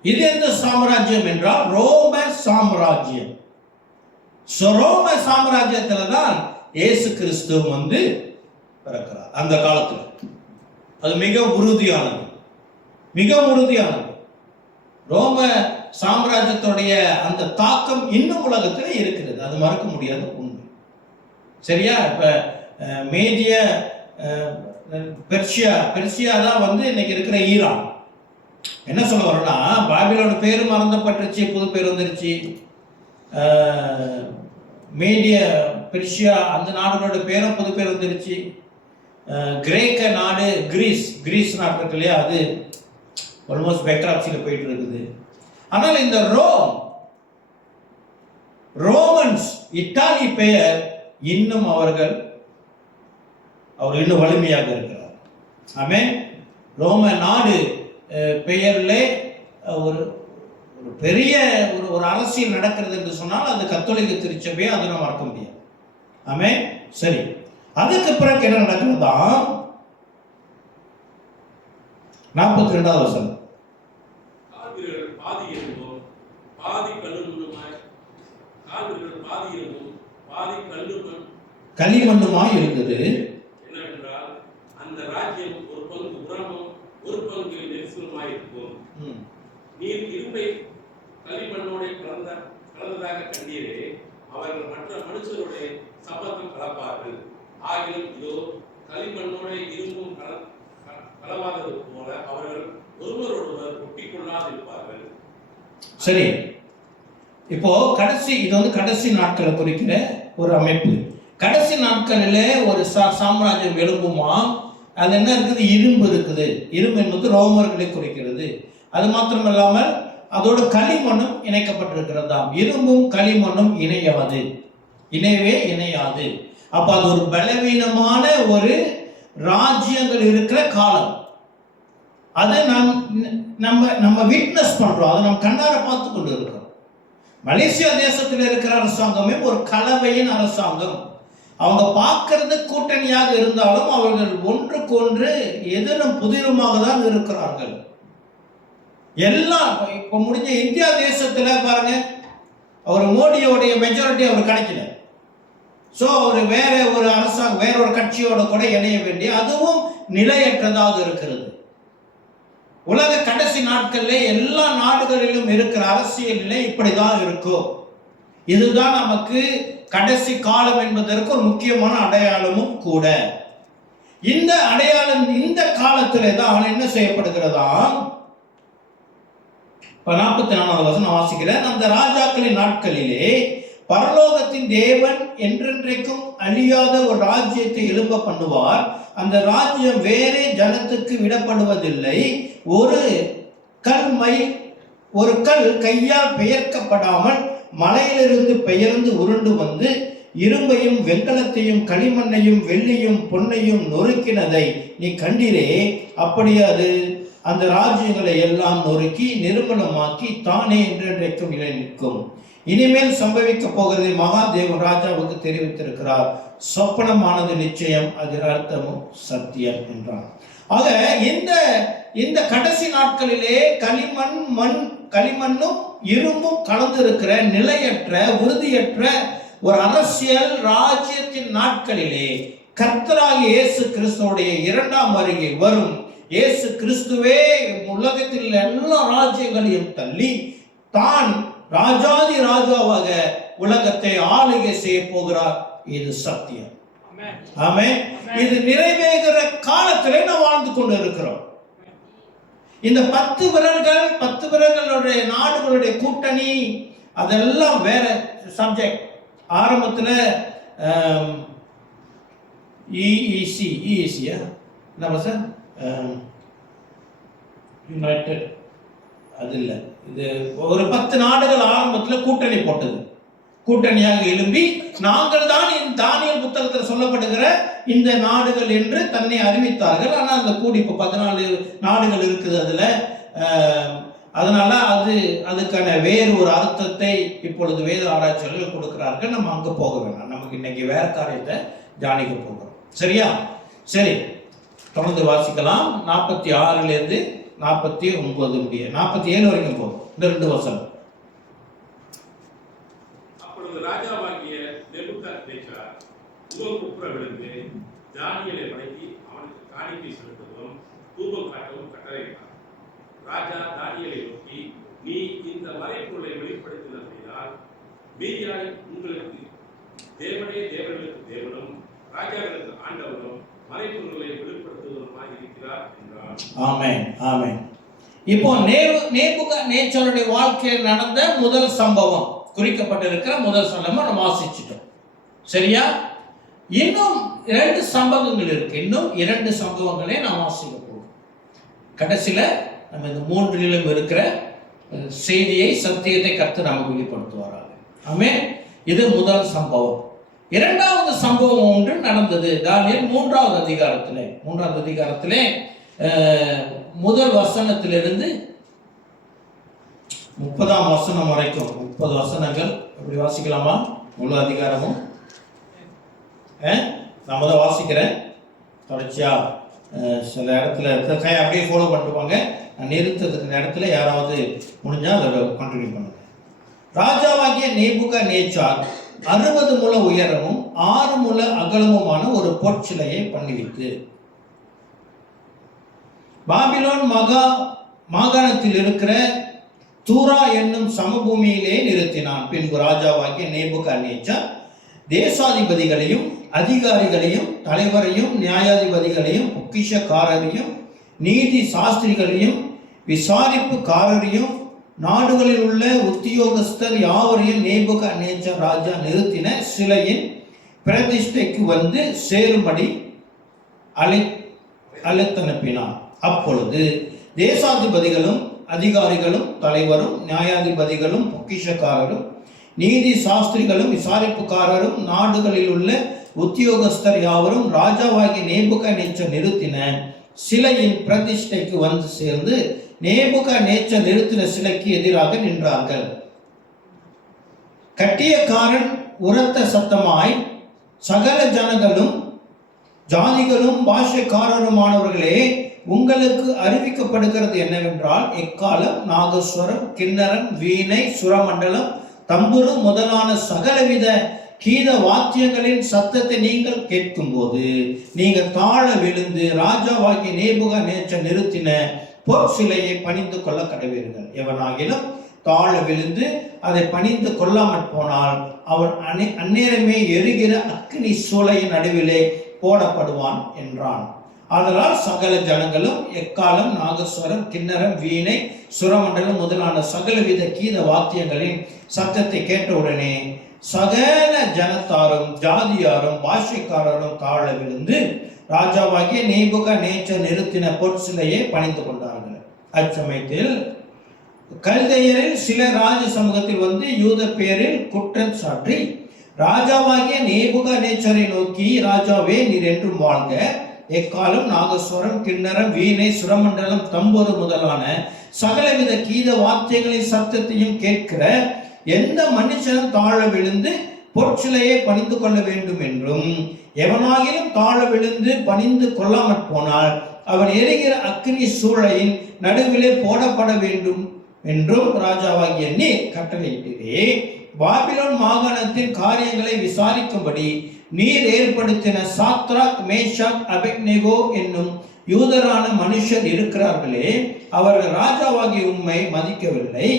இது எந்த சாம்ராஜ்யம் என்றால் ரோம சாம்ராஜ்யம். ரோம சாம்ராஜ்யத்துல தான் இயேசு கிறிஸ்து வந்து பிறக்கிறார். அந்த காலத்துல அது மிக உறுதியானது, மிக உறுதியானது. ரோம சாம்ராஜ்யத்துடைய அந்த தாக்கம் இன்னும் உலகத்துல இருக்கிறது, அது மறக்க முடியாத உண்மை. சரியா? இப்ப மேதிய பெர்ஷியா தான் வந்து இன்னைக்கு இருக்கிற ஈரான். என்ன சொல்ல வரோம்னா, பாபிலோட பேரு மறந்தப்பட்டுருச்சு, புது பேர் வந்துருச்சு. மேடிய பெர்ஷியா அந்த நாடுகளோட பேரும் புது பேர் வந்துருச்சு. கிரேக்க நாடு கிரீஸ் நாடு இருக்கு இல்லையா, அது ஆல்மோஸ்ட் பேங்க்ரப்சியில் போயிட்டு இருக்குது. ஆனால் இந்த ரோமன்ஸ் இத்தாலி பெயர் இன்னும் அவர் இன்னும் வலிமையாக இருக்கிறார். ஆமென். ரோம நாடு பெயர்ல ஒரு பெரிய ஒரு அரசியல் நடக்கிறது என்று சொன்னால் அது கத்தோலிக்க திருச்சபையை அதை நம்ம மறக்க முடியாது. ஆமென். சரி, அதுக்கு பிறகு என்ன நடக்கிறதா? 42வது வசனம். பாதி இருந்தும் பாதி களிமண்ணுமாய் இருந்தது. என்னவென்றால் அந்த ராஜ்யம் ஒரு பங்கு உரமும் ஒரு பங்கு நெரிசலுமாய் இருக்கும். நீர் இரும்பை களிமண்ணோட கலந்ததாக கண்டீரே, அவர்கள் மற்ற மனுஷருடைய சபதம் கலப்பார்கள். ஆகிலும் இதோ களிமண்ணோட இரும்பும் கலவாதது போல அவர்கள் ஒருவரோடொருவர் ஒட்டிக்கொள்ளாது இருப்பார்கள். சரி, இப்போ இது வந்து கடைசி நாட்களை குறிக்கிற ஒரு அமைப்பு. கடைசி நாட்களில் ஒரு சாம்ராஜ்யம் எழும்புமா. அது என்ன இருக்குது? இரும்பு இருக்குது. இரும்பு என்பது ரோமர்களை குறிக்கிறது. அது மாத்திரம் இல்லாமல் அதோட களிமண்ணும் இணைக்கப்பட்டிருக்கிறதாம். இரும்பும் களிமண்ணும் இணையவே இணையாது. அப்ப அது ஒரு பலவீனமான ஒரு ராஜ்யங்கள் இருக்கிற காலம். அதை நம்ம விட்னஸ் பண்றோம், அதை நம்ம கண்ணார பார்த்து கொண்டு இருக்கிறோம். மலேசியா தேசத்தில் இருக்கிற அரசாங்கமே ஒரு கலவையின் அரசாங்கம். அவங்க பார்க்கறது கூட்டணியாக இருந்தாலும் அவர்கள் ஒன்றுக்கொன்று எதிரும் புதிருமாக தான் இருக்கிறார்கள். எல்லாம் இப்ப முடிஞ்ச இந்தியா தேசத்துல பாருங்க, அவர் மோடியோடைய மெஜாரிட்டி அவர் கிடைக்கல. சோ அவர் வேற ஒரு அரசாங்கம், வேற ஒரு கட்சியோட கூட இணைய வேண்டிய, அதுவும் நிலையற்றதாக இருக்கிறது. உலக கடைசி நாட்கள்ல எல்லா நாடுகளிலும் இருக்கிற அரசியல் நிலை இப்படிதான் இருக்கும். இதுதான் நமக்கு கடைசி காலம் என்பதற்கு ஒரு முக்கியமான அடையாளமும் கூட. இந்த அடையாளம் இந்த காலத்திலே தான் என்ன செய்யப்படுகிறதா? 44வது வசனம் வாசிக்கிறேன். அந்த ராஜாக்களின் நாட்களிலே பரலோகத்தின் தேவன் என்றென்றைக்கும் அழியாத ஒரு ராஜ்யத்தை எழும்ப பண்ணுவார். அந்த ராஜ்யம் வேறே ஜனத்துக்கு விடப்படுவதில்லை. ஒரு கல் கையால் பெயர்க்கப்படாமல் மலையிலிருந்து பெயர்ந்து உருண்டு வந்து இரும்பையும் வெண்கலத்தையும் களிமண்ணையும் வெள்ளியும் பொன்னையும் நொறுக்கினதை நீ கண்டிரே. அப்படியே அது அந்த ராஜ்யங்களை எல்லாம் நொறுக்கி நிர்மலமாக்கி தானே என்றென்றைக்கும் நிலை நிற்கும். இனிமேல் சம்பவிக்க போகிறதை மகாதேவன் ராஜாவுக்கு தெரிவித்திருக்கிறார். சொப்பனமானது நிச்சயம், அது அர்த்தமும் சத்தியம் என்றார். ஆக இந்த கடைசி நாட்களிலே களிமண்ணும் இரும்பும் கலந்து இருக்கிற நிலையற்ற உறுதியற்ற ஒரு அரசியல் ராஜ்யத்தின் நாட்களிலே கர்த்தராகிய இயேசு கிறிஸ்துவுடைய 2ஆம் வருகை வரும். இயேசு கிறிஸ்துவே உலகத்தில் எல்லா ராஜ்யங்களையும் தள்ளி தான் ராஜாதி ராஜாவாக உலகத்தை ஆளுகை செய்ய போகிறார். இது சத்தியம். ஆமென். இது நிறைவேறுகிற காலத்திலே நாம் வாழ்ந்து கொண்டு இருக்கிறோம். இந்த 10 விரல்களுடைய நாடுகளுடைய கூட்டணி அதெல்லாம் வேற சப்ஜெக்ட். ஆரம்பத்தில் EECயா என்ன சார், யுனைடெட், அது இல்லை. இது ஒரு 10 நாடுகள் ஆரம்பத்தில் கூட்டணி போட்டது. கூட்டணியாக எழும்பி நாங்கள் தான் தானியேல் புத்தகத்தில் சொல்லப்படுகிற இந்த நாடுகள் என்று தன்னை அறிவித்தார்கள். ஆனால் அந்த கூடி இப்போ 14 நாடுகள் இருக்குது அதுல. அதனால அதுக்கான வேறு ஒரு அர்த்தத்தை இப்பொழுது வேத ஆராய்ச்சியாளர்கள் கொடுக்கிறார்கள். நம்ம அங்க போக வேண்டாம், நமக்கு இன்னைக்கு வேற காரியத்தை தியானிக்க போகிறோம். சரியா? சரி, தொடர்ந்து வாசிக்கலாம். 46 49 முடிய 47 வரைக்கும் போகும் இந்த 2 வசனம். அப்பொழுது ராஜாவாகிய நேபுகாத்நேச்சார் முகங்குப்புற விழுந்து தானியேலை வணங்கி அவனுக்கு காணிக்கை செலுத்தவும் தூபம் காட்டவும் கட்டளையிட்டார். ராஜா தானியேலை நோக்கி, நீ இந்த மறைபொருளை வெளிப்படுத்தினால் மீதியாய் உங்களுக்கு தேவனே தேவர்களுக்கு தேவனும் ராஜாக்களுக்கு ஆண்டவரும் மறைபொருள்களை வெளிப்படுத்துவதுமாய் இருக்கிறார் என்றார். ஆமென், ஆமென். இப்போ நேபுகாத்நேச்சாருடைய வாழ்க்கையில் நடந்த முதல் சம்பவம் குறிக்கப்பட்டிருக்கிற முதல் சம்பவம் நம்ம வாசிச்சிட்டோம். சரியா? இன்னும் 2 சம்பவங்கள் இருக்கு. இன்னும் 2 சம்பவங்களை நாம் வாசிக்க போகிறோம். கடைசியில நம்ம இந்த 3லும் இருக்கிற செய்தியை, சத்தியத்தை கர்த்தர் நமக்கு வெளிப்படுத்துவாராக. ஆமென். இது முதல் சம்பவம். 2வது சம்பவம் ஒன்று நடந்தது தானியேல் 3வது அதிகாரத்திலே முதல் வசனத்திலிருந்து 30ஆம் வசனம் வரைக்கும் 30 வசனங்கள். எப்படி வாசிக்கலாமா? முழு அதிகாரமும் நான் தான் வாசிக்கிறேன். தொடர்ச்சியா சில இடத்துல அப்படியே ஃபாலோ பண்ணிட்டுவாங்க. நான் நிறுத்ததுக்கு நேரத்தில் யாராவது முடிஞ்சால் அதை கண்டினியூ பண்ணுங்க. ராஜாவாகிய நேபுகாத்நேச்சார் 60 முழ உயரமும் 6 முழ அகலமுமான ஒரு பொற்சிலையை பண்ணிவிட்டு பாபிலோன் மாகாணத்தில் இருக்கிற தூரா என்னும் சமபூமியிலே நிறுத்தினான். பின்பு ராஜாவாகிய நேபுகாத்நேச்சார் தேசாதிபதிகளையும் அதிகாரிகளையும் தலைவரையும் நியாயாதிபதிகளையும் பொக்கிஷக்காரரையும் நீதி சாஸ்திரிகளையும் விசாரிப்புக்காரரையும் நாடுகளில் உள்ள உத்தியோகஸ்தர் யாவரையும் நேபுகாத்நேச்சார் ராஜா நிறுத்தின சிலையின் பிரதிஷ்டைக்கு வந்து சேரும்படி அழைத்தனுப்பினார். அப்பொழுது தேசாதிபதிகளும் அதிகாரிகளும் தலைவரும் நியாயாதிபதிகளும் பொக்கிஷக்காரரும் நீதி சாஸ்திரிகளும் விசாரிப்புக்காரரும் நாடுகளில் உள்ள உத்தியோகஸ்தர் யாவரும் ராஜாவாகிய நேபுகாத்நேச்சார் நிறுத்தின சிலையின் பிரதிஷ்டைக்கு வந்து சேர்ந்து நேபுகாத்நேச்சார் நிறுத்தின சிலைக்கு எதிராக நின்றார்கள். கட்டியக்காரன் உரத்த சத்தமாய், சகல ஜனங்களும் ஜாதிகளும் பாஷைக்காரருமானவர்களே, உங்களுக்கு அறிவிக்கப்படுகிறது என்னவென்றால், எக்காலம் நாகஸ்வரம் கிண்ணரம் வீணை சுரமண்டலம் தம்புரு முதலான சகலவித கீத வாத்தியங்களின் சத்தத்தை நீங்கள் கேட்கும்போது நீங்கள் தாழ விழுந்து ராஜாவாகிய நேபுகாத்நேச்சார் நிறுத்தின பொற்சிலையை பணிந்து கொள்ள கடவீர்கள். எவனாகிலும் தாழ விழுந்து அதை பணிந்து கொள்ளாமற் போனால் அவன் அந்நேரமே எரிகிற அக்னி சூளையின் நடுவிலே போடப்படுவான் என்றான். ஆதலால் சகல ஜனங்களும் எக்காலம் நாகஸ்வரம் கிண்ணரம் வீணை சுரமண்டலம் முதலான சகலவித கீத வாத்தியங்களின் சத்தத்தை கேட்டவுடனே சகல ஜனத்தாரும் ஜாதியாரும் பாஷைக்காரரும் தாழ விழுந்து ராஜாவாகிய நேபுகாத்நேச்சார் நிறுத்தின பொற்சிலையை பணிந்து கொண்டார்கள். அச்சமயத்தில் கல்தேயரில் சிலர் ராஜ சமூகத்தில் வந்து யூத பேரில் குற்றம் சாற்றி ராஜாவாகிய நேபுகாத்நேச்சாரை நோக்கி, ராஜாவே, நீர் என்றும் வாழ்க. எக்காலம் நாகஸ்வரம் கிண்ணரம் வீணை சுரமண்டலம் தம்புரு முதலான சகலவித கீத வாத்தியங்களின் சத்தத்தையும் கேட்கிற எந்த மனுஷனும் தாழ விழுந்து பொற்சிலையை பணிந்து கொள்ள வேண்டும் என்றும், எவனாகிலும் தாழ விழுந்து பணிந்து கொள்ளாமற் போனால் அவன் எரிகிற அக்னி சூளையின் நடுவிலே போடப்பட வேண்டும் என்றும் ராஜாவாகிய நீர் கட்டளையிட்டீரே. பாபிலோன் மாகாணத்தின் காரியங்களை விசாரிக்கும்படி நீர் ஏற்படுத்தின சாத்ராக் மேஷாக் அபேத்நேகோ என்னும் யூதரான மனுஷர் இருக்கிறார்களே, அவர்கள் ராஜாவாகிய உம்மை மதிக்கவில்லை.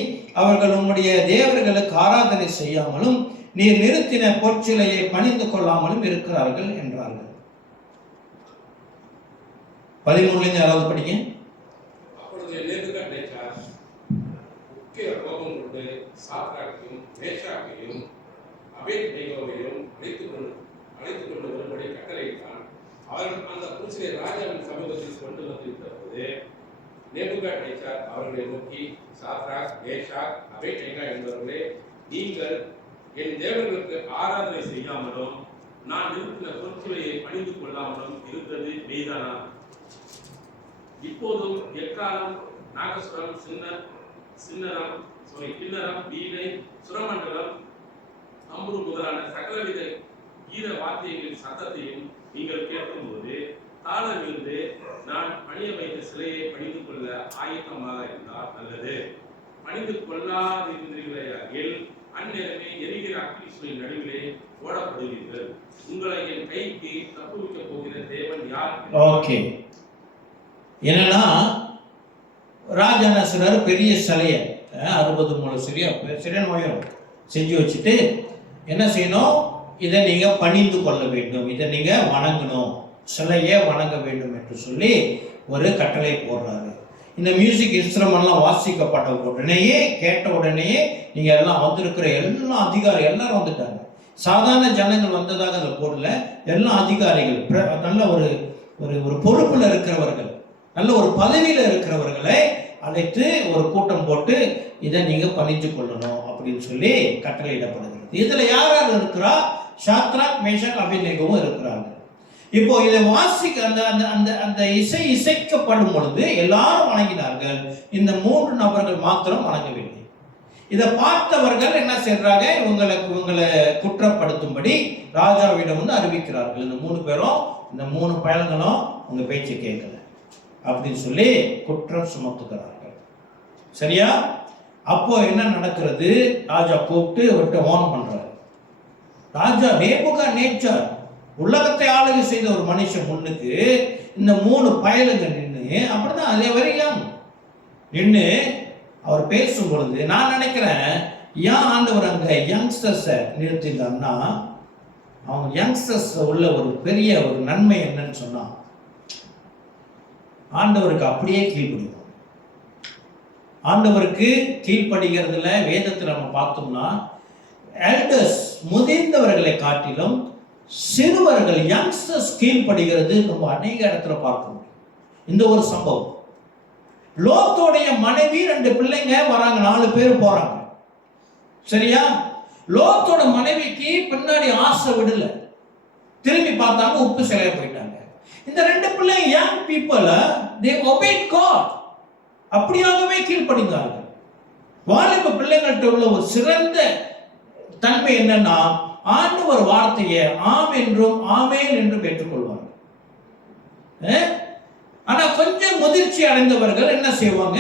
அவர்கள் உம்முடைய தேவர்களுக்கு ஆராதனை செய்யாமலும் நீர் நிறுத்தின பொற்சிலையை பணிந்து கொள்ளாமலும் இருக்கிறார்கள் என்றார்கள். 13 யாராவது படிங்க. அப்பொழுது நேபுகாத்நேச்சார் முக்கிய கோபம் கொண்டு சாத்ராக்கையும் மேஷாக்கையும் அபேத்நேகோவையும் அழைத்துக் கொண்டு வரும்படி கட்டளையிட்டான். அவர்கள் அந்த பொற்சிலை ராஜாவின் சமூகத்தில் கொண்டு வந்திருந்தபோது நேபுகாத்நேச்சார் அவர்களை நோக்கி, சாத்ராக் மேஷாக் அபேத்நேகோ என்பவர்களே, நீங்கள் என் தேவர்களுக்கு ஆராதனை செய்யாமலும் நான் நிறுத்தின பொற்சிலையை பணிந்து கொள்ளாமலும் இருந்தது மெய்தானா? இப்போதும் எக்காலம் நாகஸ்வரம் கிண்ணரம் வீணை சுரமண்டலம் தம்புரு முதலான சகலவித கீத வாத்தியங்களின் சத்தத்தையும் நீங்கள் கேட்கும்போது தாழ விழுந்து பணிய வைத்த சிலையை பணிந்து கொள்ள ஆயத்தமாக இருந்தால் நல்லது. பணிந்து கொள்ளாதிருந்தீர்களாகில் அந்நேரமே எரிகிற அக்கினி சூழலின் நடுவிலே ஓடப்படுவீர்கள். உங்களை என் கைக்கு தப்புவிக்க போகிற தேவன் யார்? ஓகே, என்னன்னா ராஜா நசுறாரு பெரிய சிலையை 60 முழம் சிறிய நோயம் செஞ்சு வச்சுட்டு என்ன செய்யணும், இதை நீங்க பணிந்து கொள்ள வேண்டும், இதை நீங்க வணங்கணும், சிலையை வணங்க வேண்டும் என்று சொல்லி ஒரு கட்டளை போடுறாரு. இந்த மியூசிக் இன்ஸ்ட்ருமெண்ட்லாம் வாசிக்கப்பட்ட உடனேயே கேட்ட உடனேயே நீங்க எல்லாம் வந்திருக்கிற எல்லா அதிகாரி எல்லாரும் வந்துட்டாங்க. சாதாரண ஜனங்கள் வந்ததாக அந்த போடல, எல்லா அதிகாரிகள் நல்ல ஒரு ஒரு பொறுப்புல இருக்கிறவர்கள், நல்ல ஒரு பதவியில இருக்கிறவர்களை அழைத்து ஒரு கூட்டம் போட்டு இதை நீங்க பணிந்து கொள்ளணும் அப்படின்னு சொல்லி கட்டளையிடப்படுகிறது. இதுல யார் யார் இருக்கிறா? சாத்ராக், மேஷக், அபேத்நேகோவும் இருக்கிறாங்க. இப்போ இதை வாசிக்க அந்த அந்த அந்த அந்த இசை இசைக்கப்படும் பொழுது எல்லாரும் வணங்கினார்கள். இந்த 3 நபர்கள் மாத்திரம் வணங்கவில்லை. இதை பார்த்தவர்கள் என்ன செய்றாங்க, இவங்களை குற்றப்படுத்தும்படி ராஜாவிடம் வந்து அறிவிக்கிறார்கள். இந்த 3 பேரும், இந்த 3 பயல்களும் உங்க பேச்சை கேட்கல அப்படின்னு சொல்லி குற்றம் சுமத்துகிறார்கள். சரியா? அப்போ என்ன நடக்கிறது, ராஜா கூப்பிட்டு அவர்கிட்ட வார்ன் பண்றாரு. ராஜா நேபுகாத்நேச்சார் உலகத்தை ஆளுகை செய்த ஒரு மனுஷன் முன்னுக்கு இந்த 3 பயலுங்க நின்று, அப்படிதான் அதே வரையும் நின்று அவர் பேசும் பொழுது நான் நினைக்கிறேன், ஏன் ஆண்டவர் அங்க யங்ஸ்டர்ஸை நிறுத்தினார்னா, அவங்க யங்ஸ்டர்ஸ் உள்ள ஒரு பெரிய ஒரு நன்மை என்னன்னு சொன்னா, ஆண்டவருக்கு அப்படியே கீழ்ப்படிவோம். ஆண்டவருக்கு கீழ்ப்படுகிறதுல வேதத்தில் நம்ம பார்த்தோம்னா எல்டர்ஸ் முதிர்ந்தவர்களை காட்டிலும் சிறுவர்கள் யங்ஸ்டர்ஸ் கீழ்ப்படுகிறது நம்ம அநேக இடத்துல பார்க்க முடியும். இந்த ஒரு சம்பவம், லோத்தோடைய மனைவி 2 பிள்ளைங்க வராங்க, 4 பேர் போறாங்க. சரியா? லோத்தோட மனைவிக்கு பின்னாடி ஆசை விடல, திரும்பி பார்த்தாங்க, உப்பு சிலையா போயிட்டாங்க. இந்த 2 பிள்ளைங்க young people, they obeyed God, அப்படியாகவே கீழ்ப்படிந்தார்கள். வாலிப பிள்ளைகள்கிட்ட உள்ள ஒரு சிறந்த தன்மை என்னன்னா, ஆண்டவர் வார்த்தையை ஆம் என்றும் ஆமேன் என்றும் ஏற்றுக்கொள்வாங்க. ஆனா கொஞ்சம் முதிர்ச்சி அடைந்தவர்கள் என்ன செய்வாங்க,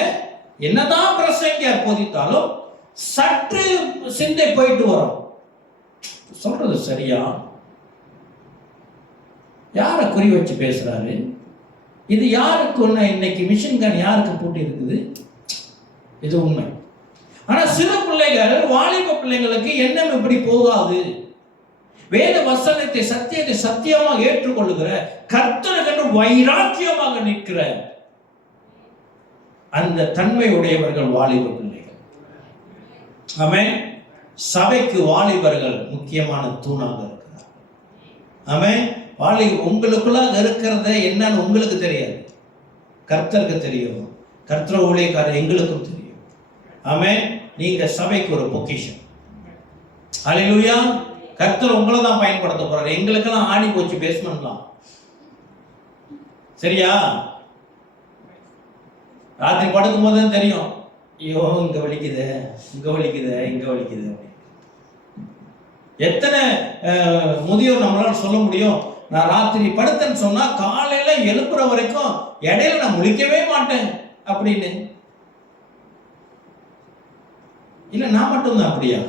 என்னதான் பிரசங்கியார் போதித்தாலும் சற்று சிந்தை போயிட்டு வரும். சொல்றது சரியா? யாரை குறி வச்சு பேசுறாரு? இது யாருக்கு ஒண்ணு, இன்னைக்கு மிஷின் கன் யாருக்கு போட்டி இருக்குது? இது உண்மை. ஆனா சில பிள்ளைகள், வாலிப பிள்ளைங்களுக்கு எண்ணம் இப்படி போகாது. வேத வசனத்தை சத்தியத்தை சத்தியமாக ஏற்றுக்கொள்ளுகிற, கர்த்தருக்கு வைராக்கியமாக நிற்கிற அந்த தன்மை உடையவர்கள் வாலிப பிள்ளைகள். ஆமென். சபைக்கு வாலிபர்கள் முக்கியமான தூணாக இருக்கிறார். ஆமென். உங்களுக்குள்ள இருக்கிறத என்னன்னு உங்களுக்கு தெரியாது, கர்த்தருக்கு தெரியும். கர்த்தர் ஊழியக்காரர் எங்களுக்கும் தெரியும். ஆமென். நீங்க சபைக்கு ஒரு பொக்கிஷன். ஹல்லேலூயா. கர்த்தர் உங்களை தான் பயன்படுத்த போறாரு. எங்களுக்கெல்லாம் ஆடி போச்சு பேஸ்மெண்ட்லாம். சரியா? ராத்திரி படுக்கும் போது தான் தெரியும், ஐயோ இங்க வலிக்குது, இங்க வலிக்குது, இங்க வலிக்குது. எத்தனை முதியோர் நம்மளால சொல்ல முடியும், நான் ராத்திரி படுத்தேன்னு சொன்னா காலையில எழுப்புற வரைக்கும் இடையில நான் முழிக்கவே மாட்டேன் அப்படின்னு. இல்ல நான் மட்டும்தான் அப்படியா?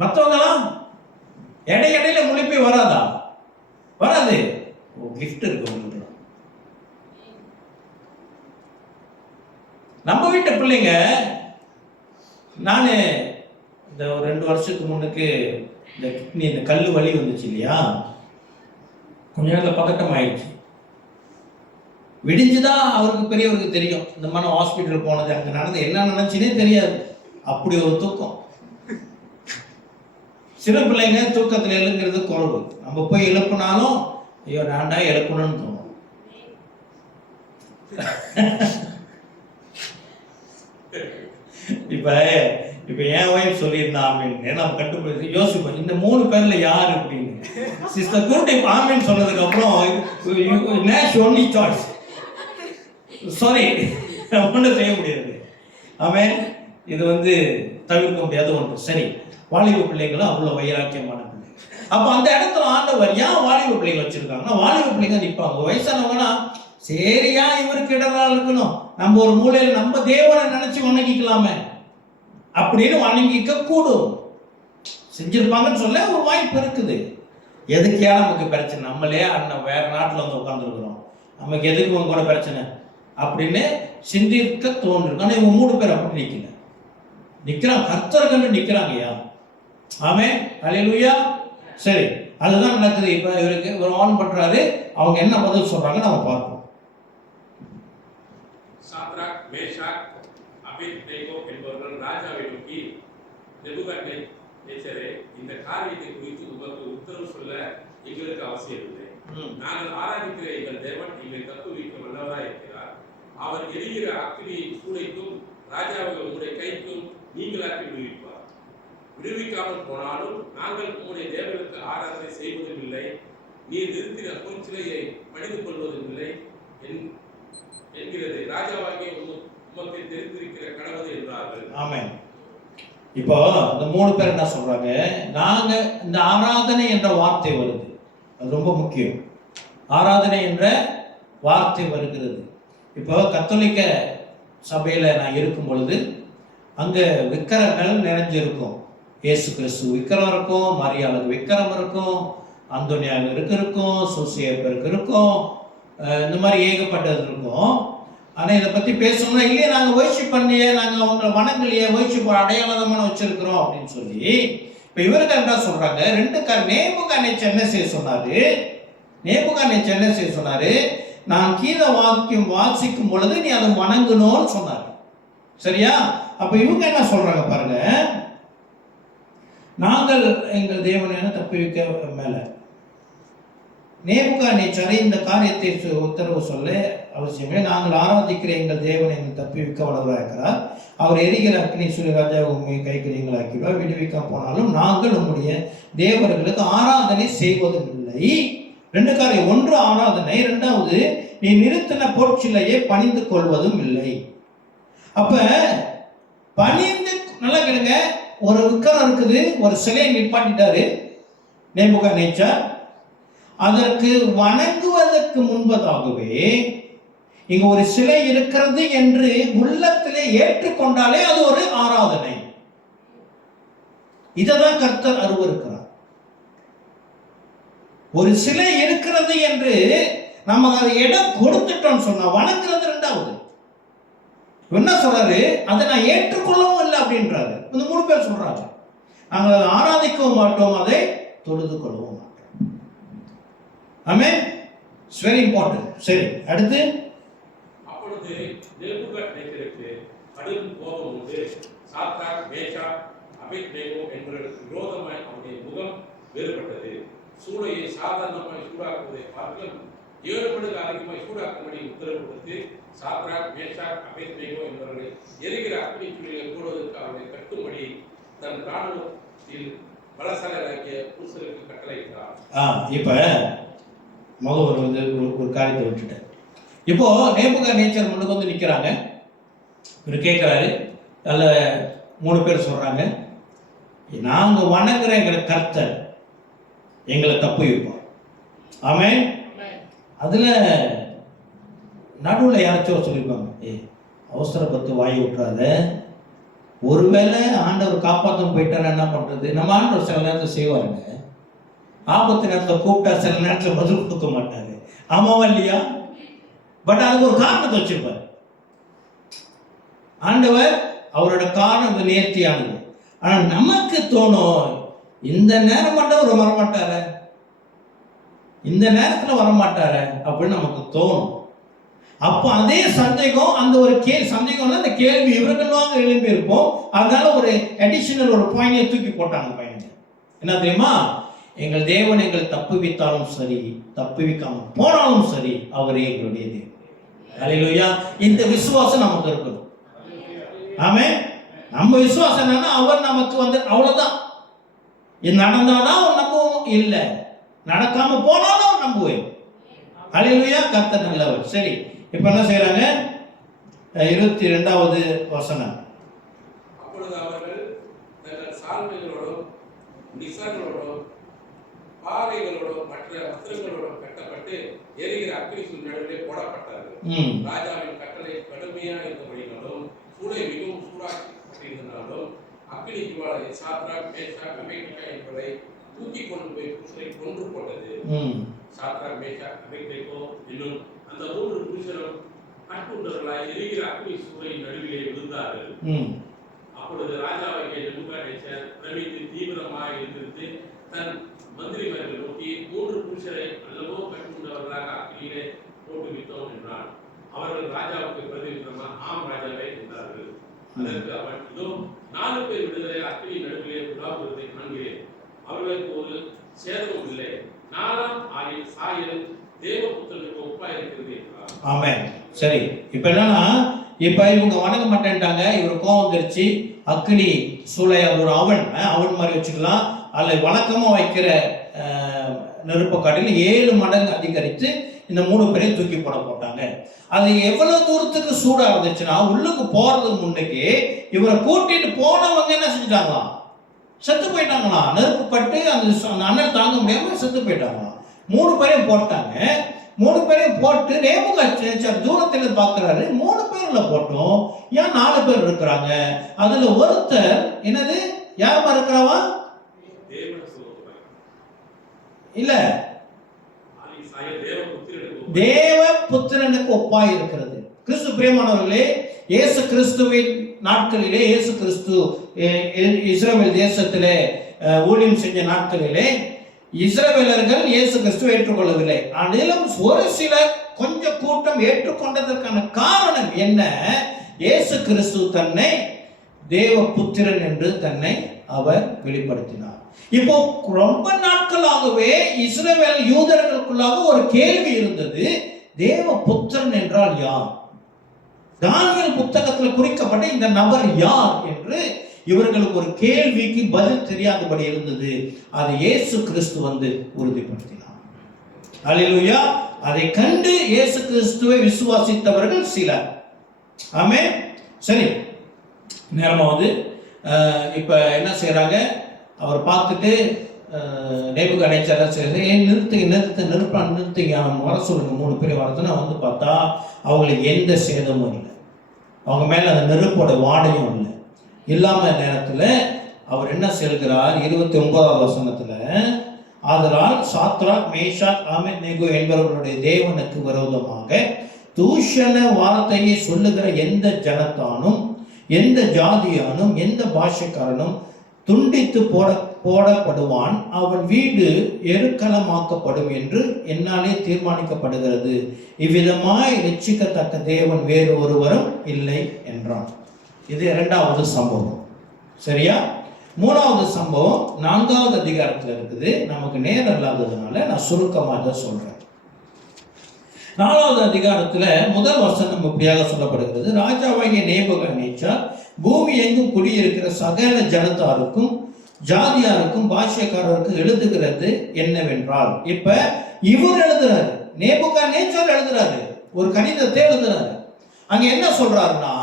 மற்றவங்களாம் இடையில முழிப்பே வராதா? வராது. கிஃப்ட் இருக்கு உங்களுக்கு. நம்ம வீட்டு பிள்ளைங்க, நான் இந்த 2 வருஷத்துக்கு முன்னுக்கு இந்த கிட்னி, இந்த கல் வலி வந்துச்சு இல்லையா, கொஞ்ச நேரத்தில் பதட்டம் ஆயிடுச்சு. விடிஞ்சுதான் அவருக்கு பெரியவருக்கு தெரியும், இந்த மாதிரி ஹாஸ்பிட்டல் போனது, அங்கே நடந்து என்ன நினைச்சுனே தெரியாது. அப்படி ஒரு தூக்கம். சில பிள்ளைங்க தூக்கத்தில் எழுங்கிறது குறைவு. நம்ம போய் எழுப்பினாலும் ஐயோ நான்டா எழுப்பணும்னு தோணும். இப்ப என் ஒய்ஃப் சொல்லியிருந்தா ஆமீன், நம்ம கட்டுப்படுத்தி யோசிப்போம், இந்த 3 பேர்ல யாரு அப்படின்னு. சிஸ்டர் கூட்டி ஆமீன் சொன்னதுக்கு அப்புறம் நேஷ் ஒன்லி சாய்ஸ், சாரி ஒன்றும் செய்ய முடியாது. ஆமீன். இது தவிர்க்க முடியாத ஒன்று. சரி, வாலிப பிள்ளைகளும் அவ்வளோ வைராக்கியமான பிள்ளைங்க. அப்போ அந்த இடத்துல ஆண்டவர் ஏன் வாலிப பிள்ளைகள் வச்சிருக்காங்கன்னா, வாலிப பிள்ளைங்க நிற்பாங்க. வயசானவங்கன்னா சரியா இவருக்கு இடரா இருக்கணும், நம்ம ஒரு மூலையில் நம்ம தேவனை நினைச்சு வணங்கிக்கலாமே அப்படின்னு வணங்கிக்க கூடும். செஞ்சிருப்பாங்கன்னு சொல்ல ஒரு வாய்ப்பு இருக்குது. எதுக்கே நமக்கு பிரச்சனை, நம்மளே அண்ணன் வேற நாட்டில் வந்து உட்காந்துருக்குறோம், நமக்கு எதுக்கு உங்க கூட பிரச்சனை அப்படின்னு சிந்திக்க தோன்றிருக்கு. ஆனால் இவங்க 3 பேர் அப்படி நிற்கல, நிற்கிறாங்க, கர்த்தரை கண்டு நிற்கிறாங்கய்யா. ஆமென், அல்லேலூயா. சரி, அதுதான் நடக்குது. இப்போ இவருக்கு ஒரு ஆன் பண்றாரு, அவங்க என்ன பதில் சொல்றாங்க நம்ம பார்ப்போம். சாத்ராக், மேஷாக், அபேத்நேகோ என்பவர்கள் ராஜாவை நோக்கி, நேபுகாத்நேச்சரே, இந்த காரியத்தை குறித்து உமக்கு உத்தரவு சொல்ல எங்களுக்கு அவசியம் இல்லை. நாங்கள் ஆராதிக்கிற எங்கள் தேவன் எங்களை தப்புவிக்க வல்லவராய் இருக்கிறார். அவர் எரிகிற அக்கினியை சூளைக்கும் ராஜாவை உங்களுடைய கைக்கும் நீங்களாக்கி விடுவிப்பார். விடுவிக்காமல் போனாலும் நாங்கள் உங்களுடைய தேவனுக்கு ஆராதனை செய்வதும் இல்லை, நீர் நிறுத்தின பொற்சிலையை பணிந்து கொள்வதும் இல்லை என்கிறது ராஜாவாகிய உமக்கு தெரிந்திருக்கிற கடவுள் என்றார்கள். ஆமென். இப்போ இந்த 3 பேர் என்ன சொல்றாங்க, நாங்க இந்த ஆராதனை என்ற வார்த்தை வருது, அது ரொம்ப முக்கியம். ஆராதனை என்ற வார்த்தை வருகிறது. இப்போ கத்தோலிக்க சபையில நான் இருக்கும் பொழுது அங்க விக்கிரங்கள் நிறைஞ்சிருக்கும். இயேசு கிறிஸ்து விக்கிரம் இருக்கும், மரியாளுக்கு விக்கிரம் இருக்கும், அந்தோனியாவுக்கு இருக்கும், சூசியப்பருக்கு இருக்கும், இந்த மாதிரி ஏகப்பட்டது இருக்கும். ஆனால் இதை பற்றி பேசணும்னா இல்லையே நாங்கள் வொர்ஷிப் பண்ணியே, நாங்கள் அவங்களை வணங்கலையே, வொர்ஷிப் அடையாளமான வச்சிருக்கிறோம் அப்படின்னு சொல்லி இப்போ இவருக்கு என்ன சொல்றாங்க, 2 நேபுகாத்நேச்சர் என்ன செய்ய சொன்னாரு, நேபுகாத்நேச்சர் என்ன செய்ய சொன்னாரு, நான் கீத வாக்கியம் வாசிக்கும் பொழுது நீ அதை வணங்கணும்னு சொன்னார். சரியா? அப்ப இவங்க என்ன சொல்றாங்க பாருங்க, நாங்கள் எங்கள் தேவனை தப்புவிக்க மேல நேபுகாத்நேச்சரை இந்த காரியத்தை உத்தரவு சொல்ல அவசியமே. நாங்கள் ஆராதிக்கிற எங்கள் தேவனை தப்புவிக்க வல்லவராக இருக்கிறார். அவர் எரிகிற அக்னி சூரிய ராஜா உண்மையை கைக்கு நீங்களாக்கிடுவார். விடுவிக்க போனாலும் நாங்கள் உங்களுடைய தேவர்களுக்கு ஆராதனை செய்வதும் இல்லை. 2 காரியம், 1 ஆராதனை, 2வது நீ நிறுத்தின பொற்சிலையை பணிந்து கொள்வதும் இல்லை. அப்ப பணிந்து, நல்லா கேளுங்க, ஒரு விக்கிரம் இருக்குது, ஒரு சிலையை நிப்பாட்டிட்டாரு நேபுகாத்நேச்சர். அதற்கு வணங்குவதற்கு முன்பதாகவே இங்க ஒரு சிலை இருக்கிறது என்று உள்ளத்திலே ஏற்றுக்கொண்டாலே அது ஒரு ஆராதனை. இததான் கர்த்தர் அருவருக்கிறார். ஒரு சிலை இருக்கிறது என்று நம்ம அதை இடம் கொடுத்துட்டோம் சொன்னா வணங்குறது 2வது. என்ன சொல்றாரு, அதை நான் ஏற்றுக்கொள்ளவும் இல்லை அப்படின்றாரு. இந்த 3 பேர் சொல்றாங்க, நாங்கள் அதை ஆராதிக்கவும் மாட்டோம், அதை தொழுது கொள்ளவும் மாட்டோம். ஆமென். It's very important. சரி, அடுத்து அப்பொழுது நேபுகாத்நேச்சருக்கு கடும் கோபம் உண்டு. சாத்ராக், மேஷாக், அபேத்நேகோ என்பவர்களுக்கு விரோதமாய் அவருடைய முகம் வேறுபட்டது. சூளையை சாதாரணமாய் சூடாக்குவதை பார்க்கலாம் 7 மடங்கு அதிகமாய் சூடாக்கும்படி உத்தரவு கொடுத்து சாத்ராக், மேஷாக், அபேத்நேகோ என்பவர்களை எரிகிற அக்னி சூளையை கூடுவதற்கு அவர்களை கட்டும்படி தன் இராணுவத்தில் பலசாலியாகிய புருஷருக்கு கட்டளையிட்டார். இப்ப மகன் ஒரு காரியத்தை விட்டுட்டேன். இப்போ நேபுகாத்நேச்சர் முன்னுக்கு வந்து நிற்கிறாங்க. இவர் கேட்குறாரு, அதில் 3 பேர் சொல்றாங்க, நாங்கள் வணங்குற எங்களை கர்த்தர் எங்களை தப்பு வைப்போம். ஆமென். அதுல நடுவில் யாராச்சும் சொல்லியிருப்பாங்க, அவசரப்பட்டு வாய் விட்டுறாத, ஒருவேளை ஆண்டவர் காப்பாற்ற போயிட்டாரு என்ன பண்றது. நம்ம ஆண்டவர் சில நேரத்தில் செய்வாருங்க, ஆபத்து நேரத்தில் கூப்பிட்டா சில நேரத்தில் பதில் கொடுக்க மாட்டாரு. ஆமாவா இல்லையா? பட் அதுக்கு ஒரு காரணத்தை வச்சிருப்பார் ஆண்டவர். அவரோட காரணம் நேர்த்தியானது. ஆனா நமக்கு தோணும், இந்த நேரம் மட்டும் ஒரு வரமாட்டார, இந்த நேரத்துல வரமாட்டார அப்படின்னு நமக்கு தோணும். அப்போ அதே சந்தேகம், அந்த ஒரு சந்தேகம்னா அந்த கேள்வி இவர்களாக எழுப்பி இருப்போம். அதனால ஒரு அடிஷனல் ஒரு பாயிண்டை தூக்கி போட்டாங்க பையன். என்ன தெரியுமா, எங்கள் தேவன் எங்களை தப்புவித்தாலும் சரி, தப்புவிக்காமல் போனாலும் சரி, அவரே எங்களுடைய தேவன். அல்லேலூயா. இந்த விசுவாசம் நமக்கு இருக்கணும். ஆமென். நம்ம விசுவாசம் என்னன்னா, அவர் நமக்கு வந்து அவ்வளவுதான். இது நடந்தாதான் நம்புவோம், இல்லை நடக்காம போனாலும் நம்புவேன். அல்லேலூயா. கர்த்தர் நல்லவர். சரி, இப்ப என்ன செய்யறாங்க, 22வது வசனம். அப்பொழுது அவர்கள் தங்கள் சால்வைகளோடும் நிசங்களோடும் பாறைகளோடும் மற்ற வஸ்திரங்களோடும் கட்டப்பட்டு எரிகிற அக்கினி நடுவிலே போடப்பட்டார்கள். ராஜாவின் கட்டளை கடுமையா இருந்தபடினாலும் சூளை மிகவும் சூடாக்கப்பட்டிருந்தாலும் அக்கினி ஜுவாலை சாத்ராக் மேஷாக் அபேத்நேகோ என்பவரை தூக்கி கொண்டு போய் புருஷரை கொன்று போட்டது. சாத்ராக் மேஷாக் அபேத்நேகோ என்னும் அந்த 3 புருஷரும் கட்டுண்டவர்களாய் எரிகிற அக்கினி சூளையின் நடுவிலே விழுந்தார்கள். அப்பொழுது ராஜாவாகிய நேபுகாத்நேச்சார் பிரமித்து தீவிரமாய் எதிர்த்து தன் மந்திரிமார்கள் நோக்கி 3 புருஷரை அல்லவோ கட்டுண்டவர்களாக அக்கினியிலே போட்டு விட்டோம் என்றான். அவர்கள் ராஜாவுக்கு பிரதிவிதமா ஆம் ராஜாவே என்றார்கள். அதற்கு அவன், இதோ 4 பேர் விடுதலை அக்கினி நடுவிலே உலாவுவதை காண்கிறேன். அவர்களுக்கு ஒரு சேதமும் இல்லை. 4ஆம் ஆளின் சாயல் தேவபுத்திரனுக்கு ஒப்பா இருக்கிறது என்றார். ஆமென். சரி, இப்ப என்னன்னா, இப்ப இவங்க வணங்க மாட்டேன்ட்டாங்க. இவர் கோவம் வந்துருச்சு. அக்கினி சூளை ஒரு அவன் மாதிரி வச்சுக்கலாம். அதில் வழக்கமா வைக்கிற நெருப்பை காட்டிலும் 7 மடங்கு அதிகரித்து இந்த 3 பேரையும் தூக்கி போட்டாங்க. அது எவ்வளவு தூரத்துக்கு சூடா இருந்துச்சுன்னா, உள்ளுக்கு போறதுக்கு முன்னுக்கு இவரை கூட்டிட்டு போனவங்க என்ன செஞ்சுட்டாங்களாம், செத்து போயிட்டாங்களாம். நெருப்பு பட்டு அந்த அண்ணன் தாங்க முடியாம செத்து போயிட்டாங்களாம். 3 பேரையும் போட்டாங்க. 3 பேரையும் போட்டு நேபுகாத்நேச்சார் தூரத்தில் பார்க்கிறாரு. 3 பேர்ல போட்டோம், ஏன் 4 பேர் இருக்கிறாங்க? அதுல ஒருத்தர் என்னது, யாருமா இருக்கிறவா இல்ல, தேவபுத்திரனுக்கு ஒப்பாய் இருக்கிறது. கிறிஸ்து பிரியமானவர்களே, இயேசு கிறிஸ்துவின் நாட்களிலே, இயேசு கிறிஸ்து இஸ்ரவேல் தேசத்திலே ஊழியம் செஞ்ச நாட்களிலே இஸ்ரவேலர்கள் இயேசு கிறிஸ்துவை ஏற்றுக்கொள்ளவில்லை. அதிலும் ஒரு சிலர் கொஞ்சம் கூட்டம் ஏற்றுக்கொண்டதற்கான காரணம் என்ன? இயேசு கிறிஸ்து தன்னை தேவபுத்திரன் என்று தன்னை அவர் வெளிப்படுத்தினார். இப்போ ரொம்ப நாட்களாகவே இஸ்ரவேல் யூதர்களுக்குள்ளாக ஒரு கேள்வி இருந்தது, தேவபுத்திரன் என்றால் யார்? தானியேல் புத்தகத்தில் குறிக்கப்பட்ட இந்த நபர் யார் என்று இவர்களுக்கு ஒரு கேள்விக்கு பதில் தெரியாதபடி இருந்தது. அதை இயேசு கிறிஸ்து வந்து உறுதிப்படுத்தினார். அல்லேலூயா. அதை கண்டு இயேசு கிறிஸ்துவை விசுவாசித்தவர்கள் சிலர். ஆமென். சரி, நேரமா வந்து இப்ப என்ன செய்யறாங்க, அவர் பார்த்துட்டு நேபுகாத்நேச்சார் செய்யறது, நிறுத்துங்க வர சொல்லுங்க. 3 பேர் வரதுன்னா வந்து பார்த்தா அவங்களுக்கு எந்த சேதமும் இல்லை. அவங்க மேல அந்த நெருப்போட வாடையும் இல்லை. இல்லாம நேரத்தில் அவர் என்ன சொல்கிறார், 29வது வசனத்துல, ஆதலால் சாத்ராக் மேஷாக் ஆபேத்நேகோ என்பவர்களுடைய தேவனுக்கு விரோதமாக தூஷண வார்த்தையை சொல்லுகிற எந்த ஜனத்தானும் எந்த ஜாதியானும் எந்த பாஷைக்காரனும் துண்டித்து போடப்படுவான். அவன் வீடு எருக்களமாக்கப்படும் என்று என்னாலே தீர்மானிக்கப்படுகிறது. இவ்விதமாய் ரட்சிக்கத்தக்க தேவன் வேறு ஒருவரும் இல்லை என்றான். இது 2வது சம்பவம். சரியா? 3வது சம்பவம் 4வது அதிகாரத்தில் இருக்குது. நமக்கு நேரம் இல்லாததுனால நான் சுருக்கமாக தான் சொல்றேன். 4வது அதிகாரத்தில் முதல் வசனம் இப்படியாக சொல்லப்படுகிறது, ராஜாவாகிய நேபுகாத்நேச்சார் பூமி எங்கும் குடியிருக்கிற சகல ஜனத்தாருக்கும் ஜாதியாருக்கும் பாஷைக்காரருக்கும் எழுதுகிறது என்னவென்றால், இப்ப இவர் எழுதுறாரு, நேபுகாத்நேச்சார் எழுதுறாரு, ஒரு கடிதத்தை எழுதுறாரு. அங்க என்ன சொல்றாருன்னா,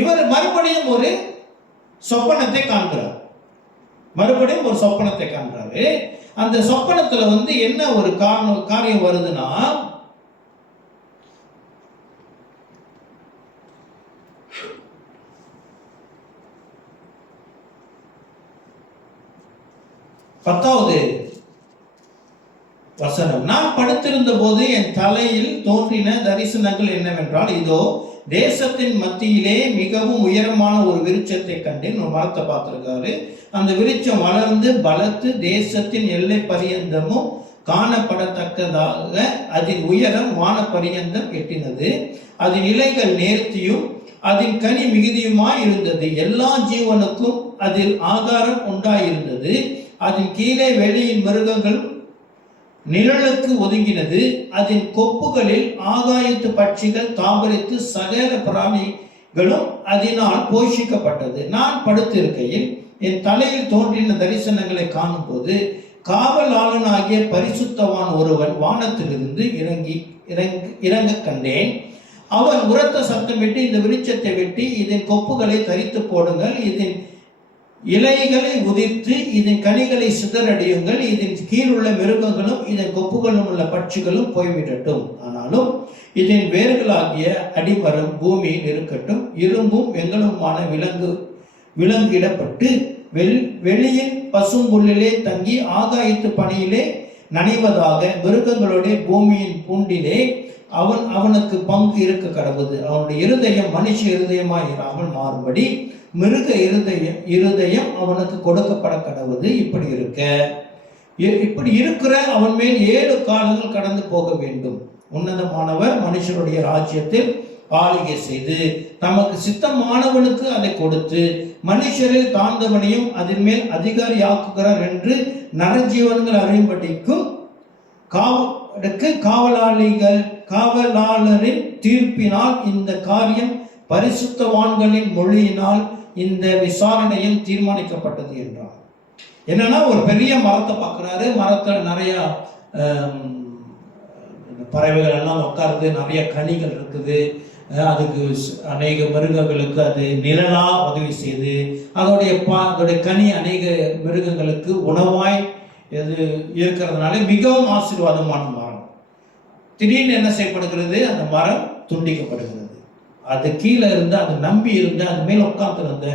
இவர் மறுபடியும் ஒரு சொப்பனத்தை காண்கிறார். மறுபடியும் ஒரு சொப்பனத்தை காண்றாரு. அந்த சொப்பனத்துல வந்து என்ன ஒரு காரியம் வருதுன்னா, பத்தாவது வசனம், நான் படுத்திருந்த போது என் தலையில் தோன்றின தரிசனங்கள் என்னவென்றால், இதோ தேசத்தின் மத்தியிலே மிகவும் உயரமான ஒரு விருட்சத்தை கண்டேன். ஒரு மரத்தை பார்த்திருக்காரு. அந்த விருட்சம் வளர்ந்து பலத்து தேசத்தின் எல்லை பரியந்தமும் காணப்படத்தக்கதாக அதன் உயரம் வான பரியந்தம் எட்டினது. அதன் இலைகள் நேர்த்தியும் அதன் கனி மிகுதியுமாய் இருந்தது. எல்லா ஜீவனுக்கும் அதில் ஆகாரம் உண்டாயிருந்தது. அதன் கீழே வெளியின் மிருகங்கள் நிழலுக்கு ஒதுங்கினது. அதன் கொப்புகளில் ஆகாயத்து பட்சிகள் தாபரித்து சகல பிராணிகளும் அதனால் போஷிக்கப்பட்டது. நான் படுத்திருக்கையில் என் தலையில் தோன்றின தரிசனங்களை காணும் போது காவலாளனாகிய பரிசுத்தவான் ஒருவன் வானத்திலிருந்து இறங்க கண்டேன். அவன் உரத்த சத்தம் விட்டு, இந்த விருட்சத்தை வெட்டி இதன் கொப்புகளை தரித்து போடுங்கள், இதன் இலைகளை உதிர்த்து இதன் கனிகளை சிதறடியுங்கள், இதன் கீழ் உள்ள மிருகங்களும் இதன் கொப்புகளும் உள்ள பட்சிகளும் போய்விடட்டும், ஆனாலும் இதன் வேர்களாகிய அடிமரம் பூமியில் இருக்கட்டும், இரும்பும் வெங்கலுமான விலங்கிடப்பட்டு வெளியின் பசும்புல்லிலே தங்கி ஆகாயத்து பனியிலே நனைவதாக, மிருகங்களுடைய பூமியின் பூண்டிலே அவனுக்கு பங்கு இருக்க கடவுது, அவனுடைய இருதயம் மனுஷ இருதயமாய் இராமல் மாறும்படி மிருக இருதயம் அவனுக்கு கொடுக்கப்பட கடவுது. இப்படி இருக்கிற அவன் மேல் 7 காலங்கள் கடந்து போக வேண்டும். உன்னதமானவர் மனுஷருடைய ராஜ்யத்தில் ஆளுகை செய்து தமக்கு சித்தமானவனுக்கு அதை கொடுத்து மனுஷரில் தாழ்ந்தவனையும் அதன் மேல் அதிகாரியாக்குகிறார் என்று நரஜீவன்கள் அறியும்படிக்கும் காவலாளரின் தீர்ப்பினால் இந்த காரியம் பரிசுத்தவான்களின் மொழியினால் இந்த விசாரணையில் தீர்மானிக்கப்பட்டது என்றார். என்னன்னா, ஒரு பெரிய மரத்தை பார்க்குறாரு. மரத்தில் நிறைய பறவைகள் எல்லாம் உட்காருது, நிறைய கனிகள் இருக்குது. அதுக்கு அநேக மிருகங்களுக்கு அது நிழலா உதவி செய்து அதோடைய கனி அநேக மிருகங்களுக்கு உணவாய் இது இருக்கிறதுனால மிகவும் ஆசீர்வாதமான மரம். திடீர்னு என்ன செய்யப்படுகிறது? அந்த மரம் துண்டிக்கப்படுகிறது. அது கீழே இருந்து அது நம்பி இருந்து அது மேல் உட்கார்ந்து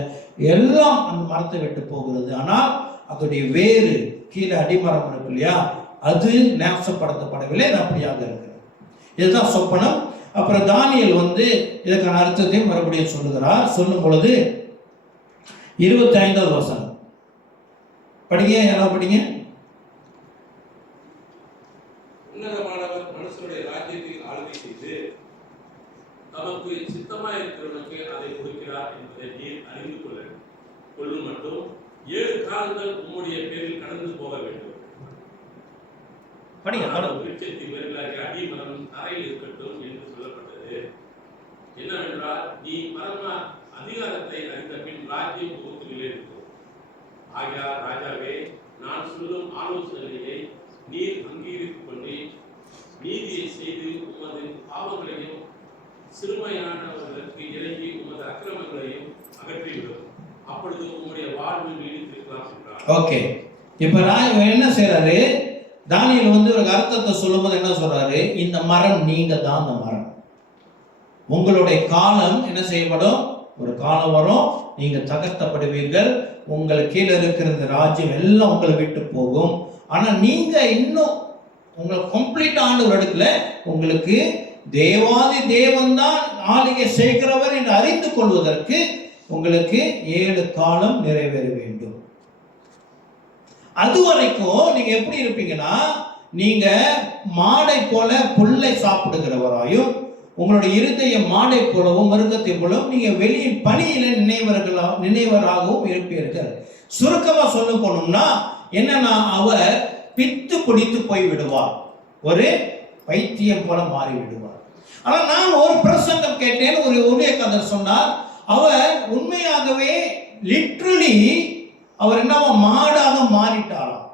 எல்லாம் அந்த மரத்தை விட்டு போகிறது. ஆனால் அதோடைய வேறு கீழே அடிமரம் இருக்கு இல்லையா, அது நேசப்படுத்தப்படவில்லை. அது அப்படியாக இருக்கிறது. இதுதான் சொப்பனம். அப்புறம் தானியேல் இதற்கான அர்த்தத்தையும் மறுபடியும் சொல்லுகிறார். சொல்லும் பொழுது 25வது வசனம் படிங்க. யாராவது படிங்க. உன்னதமானவர் மனுஷருடைய ராஜ்யத்தில் ஆளுகை செய்து தமக்கு சித்தமாய் இருக்கிறவனுக்கு அதை கொடுக்கிறார் என்பதை நீர் அறிந்து கொள்ளும் மட்டும் 7 காலங்கள் உம்முடைய பேரில் கடந்து போக வேண்டும். விருட்சத்தின் வேர்களாகிய அடிமரம் தரையில் இருக்கட்டும் என்று சொல்லப்பட்டது. என்னவென்றால், நீ பரம அதிகாரத்தை அறிந்த பின் ராஜ்யம் புகுத்துகளிலே இருக்கும். ஆகையால் ராஜாவே, நான் சொல்லும் ஆலோசனையை நீர் அங்கீகரித்துக் கொண்டு நீதியை செய்து உமது பாவங்களையும் சிறுமையானவர்களுக்கு இறங்கி உமது அக்கிரமங்களையும் அகற்றிவிடும். அப்பொழுது உங்களுடைய வாழ்வு நீடித்திருக்கலாம் என்றார். ஓகே, இப்ப என்ன செய்யறாரு? தானியேல் ஒரு அர்த்தத்தை சொல்லும்போது என்ன சொல்றாரு? இந்த மரம் நீங்க தான் அந்த மரம். உங்களுடைய காலம் என்ன செய்யப்படும்? ஒரு காலம் வரும், நீங்க தகர்த்தப்படுவீர்கள். உங்களுக்கு கீழே இருக்கிற இந்த ராஜ்யம் எல்லாம் உங்களை விட்டு போகும். ஆனா நீங்க இன்னும் உங்களை கம்ப்ளீட் ஆண்டு எடுக்கல. உங்களுக்கு தேவாதி தேவன் தான் ஆளுகை செய்கிறவர் என்று அறிந்து கொள்வதற்கு உங்களுக்கு 7 காலம் நிறைவேற வேண்டும். அது வரைக்கும் நீங்க எப்படி இருப்பீங்கன்னா, நீங்க மாடை போல புல்லை சாப்பிடுகிறவராயும் உங்களுடைய இருதயம் மாடை போலவும் மிருகத்தை போலவும் நீங்க வெளியின் பணியில நினைவராகவும் இருப்பீர்கள். சுருக்கமா சொல்ல போனோம்னா என்னன்னா, அவர் பித்து பிடித்து போய் விடுவார், ஒரு பைத்தியம் போல மாறி விடுவார். ஆனா நான் ஒரு பிரசங்கம் கேட்டேன், ஒரு ஊழியக்காரர் சொன்னார், அவர் உண்மையாகவே லிட்ரலி அவர் என்னவா மாடாக மாறிட்டாராம்.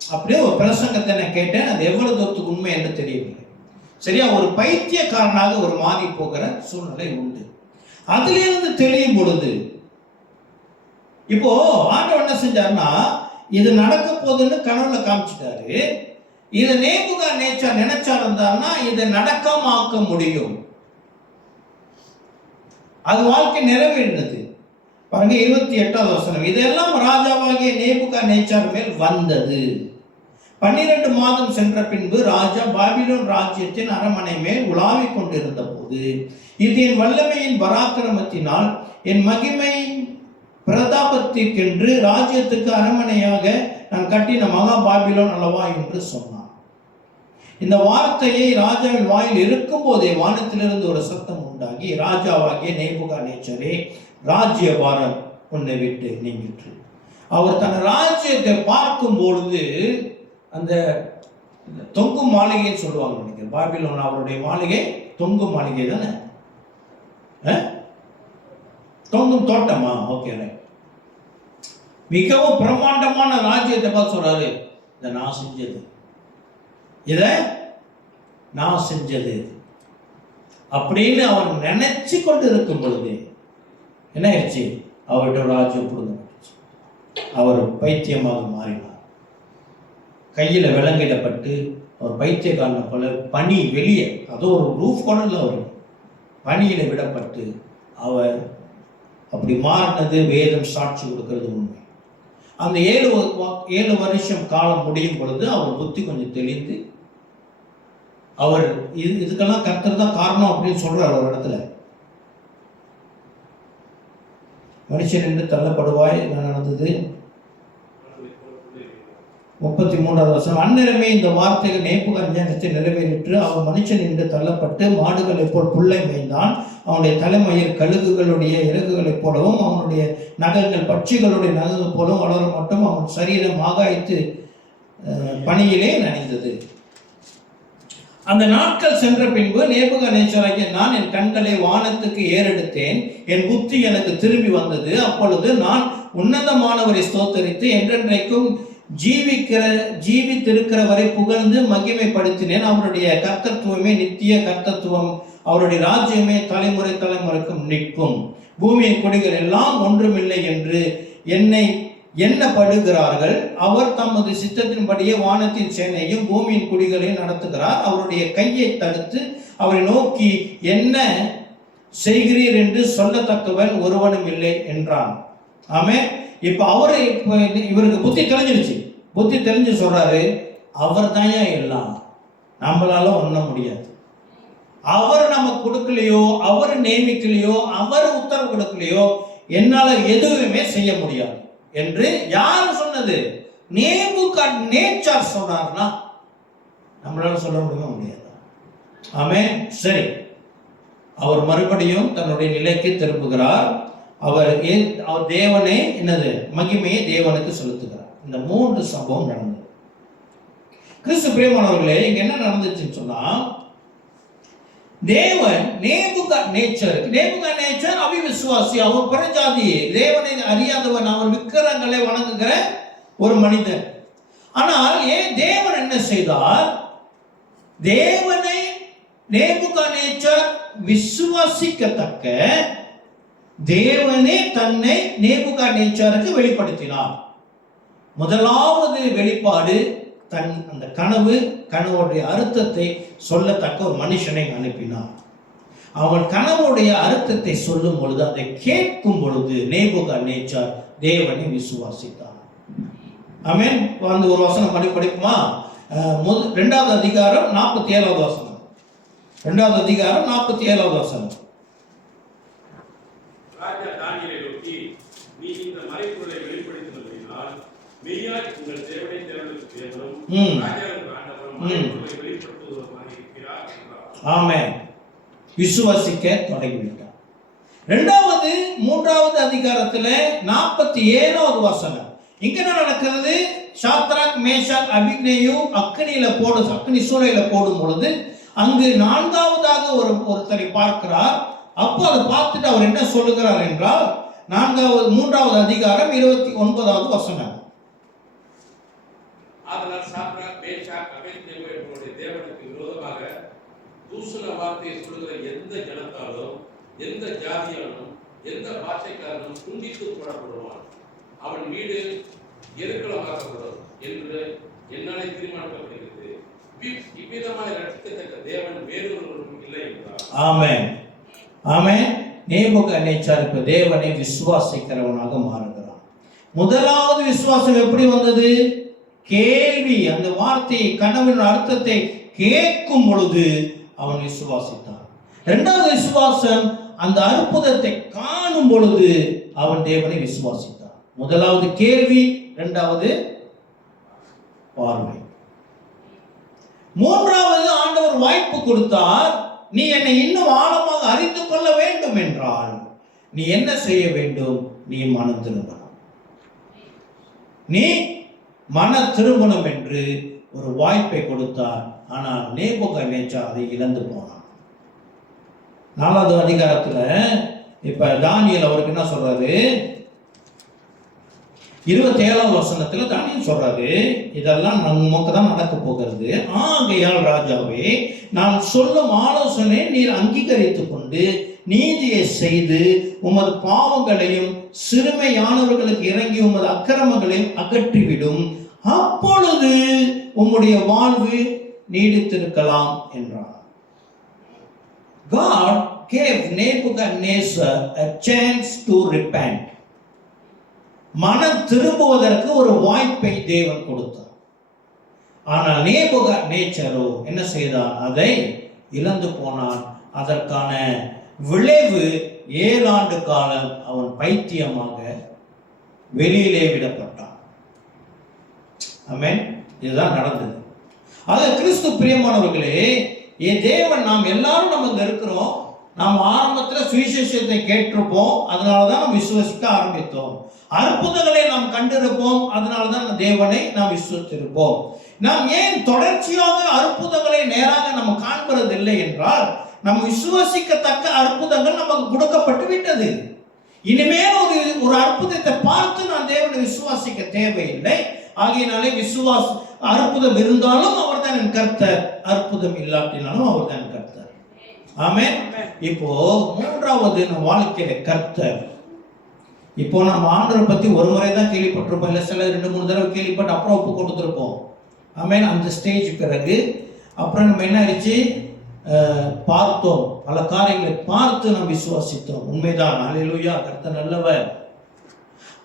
அப்படியே ஒரு பிரசங்கத்தை நான் கேட்டேன். அது எவ்வளவு தூரத்துக்கு உண்மை என்று தெரியவில்லை. சரியா, ஒரு பைத்தியக்காரனாக ஒரு மாறி போகிற சூழ்நிலை உண்டு. அதிலிருந்து தெரியும் பொழுது இப்போ ஆண்டவர் என்ன செஞ்சாருன்னா, இது நடக்க போகுதுன்னு கனவுல காமிச்சிட்டாரு. இதை நேபுகாத்நேச்சார் நினைச்சா இருந்தாருன்னா இதை நடக்காம ஆக்க முடியும். அது வாழ்க்கை நிறைவேறினது. பாருங்க 28வது வசனம். இதெல்லாம் ராஜாவாகிய நேபுகாத்நேச்சார் மேல் வந்தது. 12 மாதம் சென்ற பின்பு ராஜா பாபிலோன் ராஜ்யத்தின் அரண்மனை மேல் உலாவிக் கொண்டிருந்த போது, இது என் வல்லமையின் பராக்கிரமத்தினால் என் மகிமையின் பிரதாபத்திற்கென்று ராஜ்யத்துக்கு அரண்மனையாக நான் கட்டின மகா பாபிலோன் அல்லவா என்று சொன்னார். இந்த வார்த்தையை ராஜாவின் வாயில் இருக்கும் போதே வானத்திலிருந்து ஒரு சத்தம் உண்டாகி, ராஜாவாகிய நேபுகாத்நேச்சாரே, ராஜ்யபாரம் உன்னை விட்டு நீங்கிற்று. அவர் தன் ராஜ்யத்தை பார்க்கும் பொழுது அந்த தொங்கும் மாளிகைன்னு சொல்லுவாங்க நினைக்கிறேன். பாபிலோன் அவருடைய மாளிகை தொங்கும் மாளிகை தானே, தொங்கும் தோட்டமா? ஓகே, மிகவும் பிரம்மாண்டமான ராஜ்யத்தை பார்த்து சொல்றாரு, இதை நான் செஞ்சது, இதை நான் செஞ்சது அப்படின்னு அவர் நினைச்சு கொண்டு இருக்கும் பொழுது என்ன ஆயிடுச்சு? அவர்கிட்ட ராஜ்யம் புரிந்து. அவர் பைத்தியமாக மாறினார். கையில் விலங்கிடப்பட்டு அவர் பைத்தியக்காரனை போல பனி வெளியே, அது ஒரு ரூஃப் கூட இல்லை, அவர் பனியில் விடப்பட்டு அவர் அப்படி மாறினது வேதம் சாட்சி கொடுக்கிறது உண்மை. அந்த 7 வருஷம் காலம் முடியும் பொழுது அவர் புத்தி கொஞ்சம் தெளிந்து, அவர் இதுக்கெல்லாம் கர்த்தர் தான் காரணம் அப்படின்னு சொல்றார் ஒரு இடத்துல. மனுஷன் என்று தள்ளப்படுவாய் என்ன நடந்தது? 33வது வசனம். அந்நேரமே இந்த வார்த்தைகள் நேபுகாத்நேச்சரை நிறைவேறிற்று. அவன் மனுஷன் என்று தள்ளப்பட்டு மாடுகளை போல் புல்லை மேய்ந்தான். அவனுடைய தலைமயிர் கழுகுகளுடைய இறகுகளைப் போலவும் அவனுடைய நகங்கள் பட்சிகளுடைய நகங்கள் போலவும் வளர மட்டும் அவன் சரீரம் ஆகாயத்து பனியிலே நனைந்தது. அந்த நாட்கள் சென்ற பின்பு நேபுகாத்நேச்சராகிய நான் என் கண்களை வானத்துக்கு ஏறெடுத்தேன். என் புத்தி எனக்கு திரும்பி வந்தது. அப்பொழுது நான் உன்னதமானவரை ஸ்தோத்தரித்து என்றென்றைக்கும் ஜீவித்திருக்கிறவரை புகழ்ந்து மகிமைப்படுத்தினேன். அவருடைய கர்த்தத்துவமே நித்திய கர்த்தத்துவம், அவருடைய ராஜ்யமே தலைமுறை தலைமுறைக்கும் நிற்கும். பூமியின் குடிகள் எல்லாம் ஒன்றுமில்லை என்று என்னை எண்ணப்படுகிறார்கள். அவர் தமது சித்தத்தின்படியே வானத்தின் சேனையும் பூமியின் குடிகளையும் நடத்துகிறார். அவருடைய கையை தடுத்து அவரை நோக்கி என்ன செய்கிறீர் என்று சொல்லத்தக்கவன் ஒருவனும் இல்லை என்றான். ஆமென். இப்ப அவரு இவருக்கு புத்தி தெளிஞ்சிருச்சு. புத்தி தெரிஞ்சு சொல்றாரு, அவர் தான் எல்லாம், நம்மளால ஒண்ண முடியாது. அவர் நமக்கு கொடுக்கலையோ, அவர் நியமிக்கலையோ, அவர் உத்தரவு கொடுக்கலையோ என்னால எதுவுமே செய்ய முடியாது என்று யார் சொன்னது? நேபுகாத்நேச்சர் சொன்னார்னா நம்மளால சொல்ல முடியாது. ஆமென். சரி, அவர் மறுபடியும் தன்னுடைய நிலைக்கு திரும்புகிறார். அவர் தேவனை என்னது மகிமையை தேவனுக்கு செலுத்துகிறார். இந்த 3 சம்பவம் நடந்தது. கிறிஸ்து பிரியமானவர்களே, இங்க என்ன நடந்துச்சுன்னு சொன்னா, தேவன் நேபுகாத்நேச்சர் அவிவிசுவாசி, அவர் புறஜாதி, தேவனை அறியாதவன், அவர் விக்கிரகங்களை வணங்குகிற ஒரு மனிதன். ஆனால் தேவன் என்ன செய்தார்? தேவனை நேபுகாத்நேச்சர் விசுவாசிக்கத்தக்க தேவனே தன்னை நேபுகாத்நேச்சருக்கு வெளிப்படுத்தினார். முதலாவது வெளிப்பாடு, அந்த கனவுடைய அர்த்தத்தை சொல்லத்தக்க ஒரு மனுஷனை அனுப்பினார். அவன் கனவுடைய அர்த்தத்தை சொல்லும் பொழுது, அதை கேட்கும் பொழுது நேபுகாத்நேச்சர் தேவனை விசுவாசித்தார். ஆமென். வந்து ஒரு வசனம் படிக்குமா? 2வது அதிகாரம் 47வது வசனம். 2வது அதிகாரம் 47வது வசனம். ராஜா தானியேலை நோக்கி, நீ இந்த மறைபொருளை வெளிப்படுத்தினபடியால் மெய்யாய் உங்கள் தேவனை தேவனுக்கு தேவனும் ராஜாவின் ஆண்டவரும் மறைபொருளை வெளிப்படுத்துவதுமாக இருக்கிறார் என்றார். ஆமென். விசுவாசிக்க தொடங்கிவிட்டார். 2வது 3வது அதிகாரத்துல 47வது வசனம். இங்க என்ன நடக்கிறது? சாத்ராக் மேஷாக் அபிக்னேயு அக்னி சூளையில போடும் பொழுது அங்கு 4வதாக ஒருத்தரை பார்க்கிறார். அப்போ அதை பார்த்துட்டு அவர் என்ன சொல்லுகிறார் என்றால், 3வது அதிகாரம் 29வது வசனம். ஆதலால் சாத்ராக் மேஷாக் அபேத்நேகோ என்பவருடைய தேவனுக்கு விரோதமாக தூஷண வார்த்தையை சொல்லுகிற எந்த ஜனத்தாலும், எந்த ஜாதியாலும், எந்த பாஷைக்காரனும் துண்டித்து போடப்படுவான். அவன் வீடு எருக்களமாக்கப்படும் என்று என்னாலே தீர்மானிக்கப்படுகிறது. இவ்விதமாய் ரட்சிக்கத்தக்க தேவன் வேறொருவரும் இல்லை என்றார். ஆமென். ஆமென். நேபுகாத்நேச்சர் இப்ப தேவனை விசுவாசிக்கிறவனாக மாறுகிறான். முதலாவது விசுவாசம் எப்படி வந்தது? கேள்வி, அந்த வார்த்தையை கனவின் அர்த்தத்தை கேட்கும் பொழுது அவன் விசுவாசித்தான். 2வது விசுவாசம் அந்த அற்புதத்தை காணும் பொழுது அவன் தேவனை விசுவாசித்தான். முதலாவது கேள்வி, 2வது பார்வை. 3வது ஆண்டவர் வாய்ப்பு கொடுத்தார். நீ என்னை இன்னும் ஆழமாக அறிந்து கொள்ள வேண்டும் என்றால் நீ என்ன செய்ய வேண்டும்? நீ மனம் திரும்பணும். நீ மன திருமணம் என்று ஒரு வாய்ப்பை கொடுத்தார். ஆனால் நேபுகாத்நேச்சர் அதை இழந்து போனான். 4வது அதிகாரத்துல இப்ப தானியேல் அவருக்கு என்ன சொல்றாரு? 27வது வசனத்துல தானியேல் சொல்றாரு, இதெல்லாம் நமக்கு தான் நடக்க போகிறது. ஆகையால் ராஜாவே, நான் சொல்லும் ஆலோசனை நீர் அங்கீகரித்துக் கொண்டு நீதியை செய்து உமது பாவங்களையும் சிறுமையானவர்களுக்கு இறங்கி உமது அக்கிரமங்களையும் அகற்றிவிடும். அப்பொழுது உம்முடைய வாழ்வு நீடித்திருக்கலாம் என்றார். God gave Nebuchadnezzar a chance to repent. மனம் திரும்புவதற்கு ஒரு வாய்ப்பை தேவன் கொடுத்தார். ஆனால் நேபுகத்நேச்சரோ என்ன செய்தான்? அதை இழந்து போனான். அதற்கான விளைவு 7 ஆண்டு காலம் அவன் பைத்தியமாக வெளியிலே விடப்பட்டான். ஆமென். இதுதான் நடந்தது. ஆக கிறிஸ்து பிரியமானவர்களே, தேவன், நாம் எல்லாரும் நம்ம இங்க இருக்கிறோம். நாம் ஆரம்பத்தில் சுவிசேஷத்தை கேட்டிருப்போம், அதனாலதான் நாம் விசுவசிக்க ஆரம்பித்தோம். அற்புதங்களை நாம் கண்டிருப்போம், அதனால்தான் தேவனை நாம் விசுவசித்திருப்போம். நாம் ஏன் தொடர்ச்சியாக அற்புதங்களை நேராக நம்ம காண்பதில்லை என்றால், நம் விசுவசிக்கத்தக்க அற்புதங்கள் நமக்கு கொடுக்கப்பட்டு விட்டது. இனிமேல் ஒரு அற்புதத்தை பார்த்து நான் தேவனை விசுவாசிக்க தேவையில்லை. ஆகையினாலே அற்புதம் இருந்தாலும் அவர் தான் என் கர்த்தர், அற்புதம் இல்லாட்டினாலும் அவர் தான் கர்த்தர். ஆமென். இப்போ 3வது நம் வாழ்க்கையில கர்த்தர். இப்போ நம்ம ஆண்டவரை பத்தி ஒரு முறை தான் கேள்விப்பட்டிருப்போம், இல்லை சில 2-3 தடவை கேள்விப்பட்டு அப்புறம் ஒப்பு கொடுத்துருப்போம். ஆமென். அந்த ஸ்டேஜ் பிறகு அப்புறம் நம்ம என்ன ஆயிடுச்சு? பார்த்தோம், பல காரியங்களை பார்த்து நாம் விசுவாசித்தோம். உண்மைதான். அல்லேலூயா, கர்த்தர் நல்லவர்.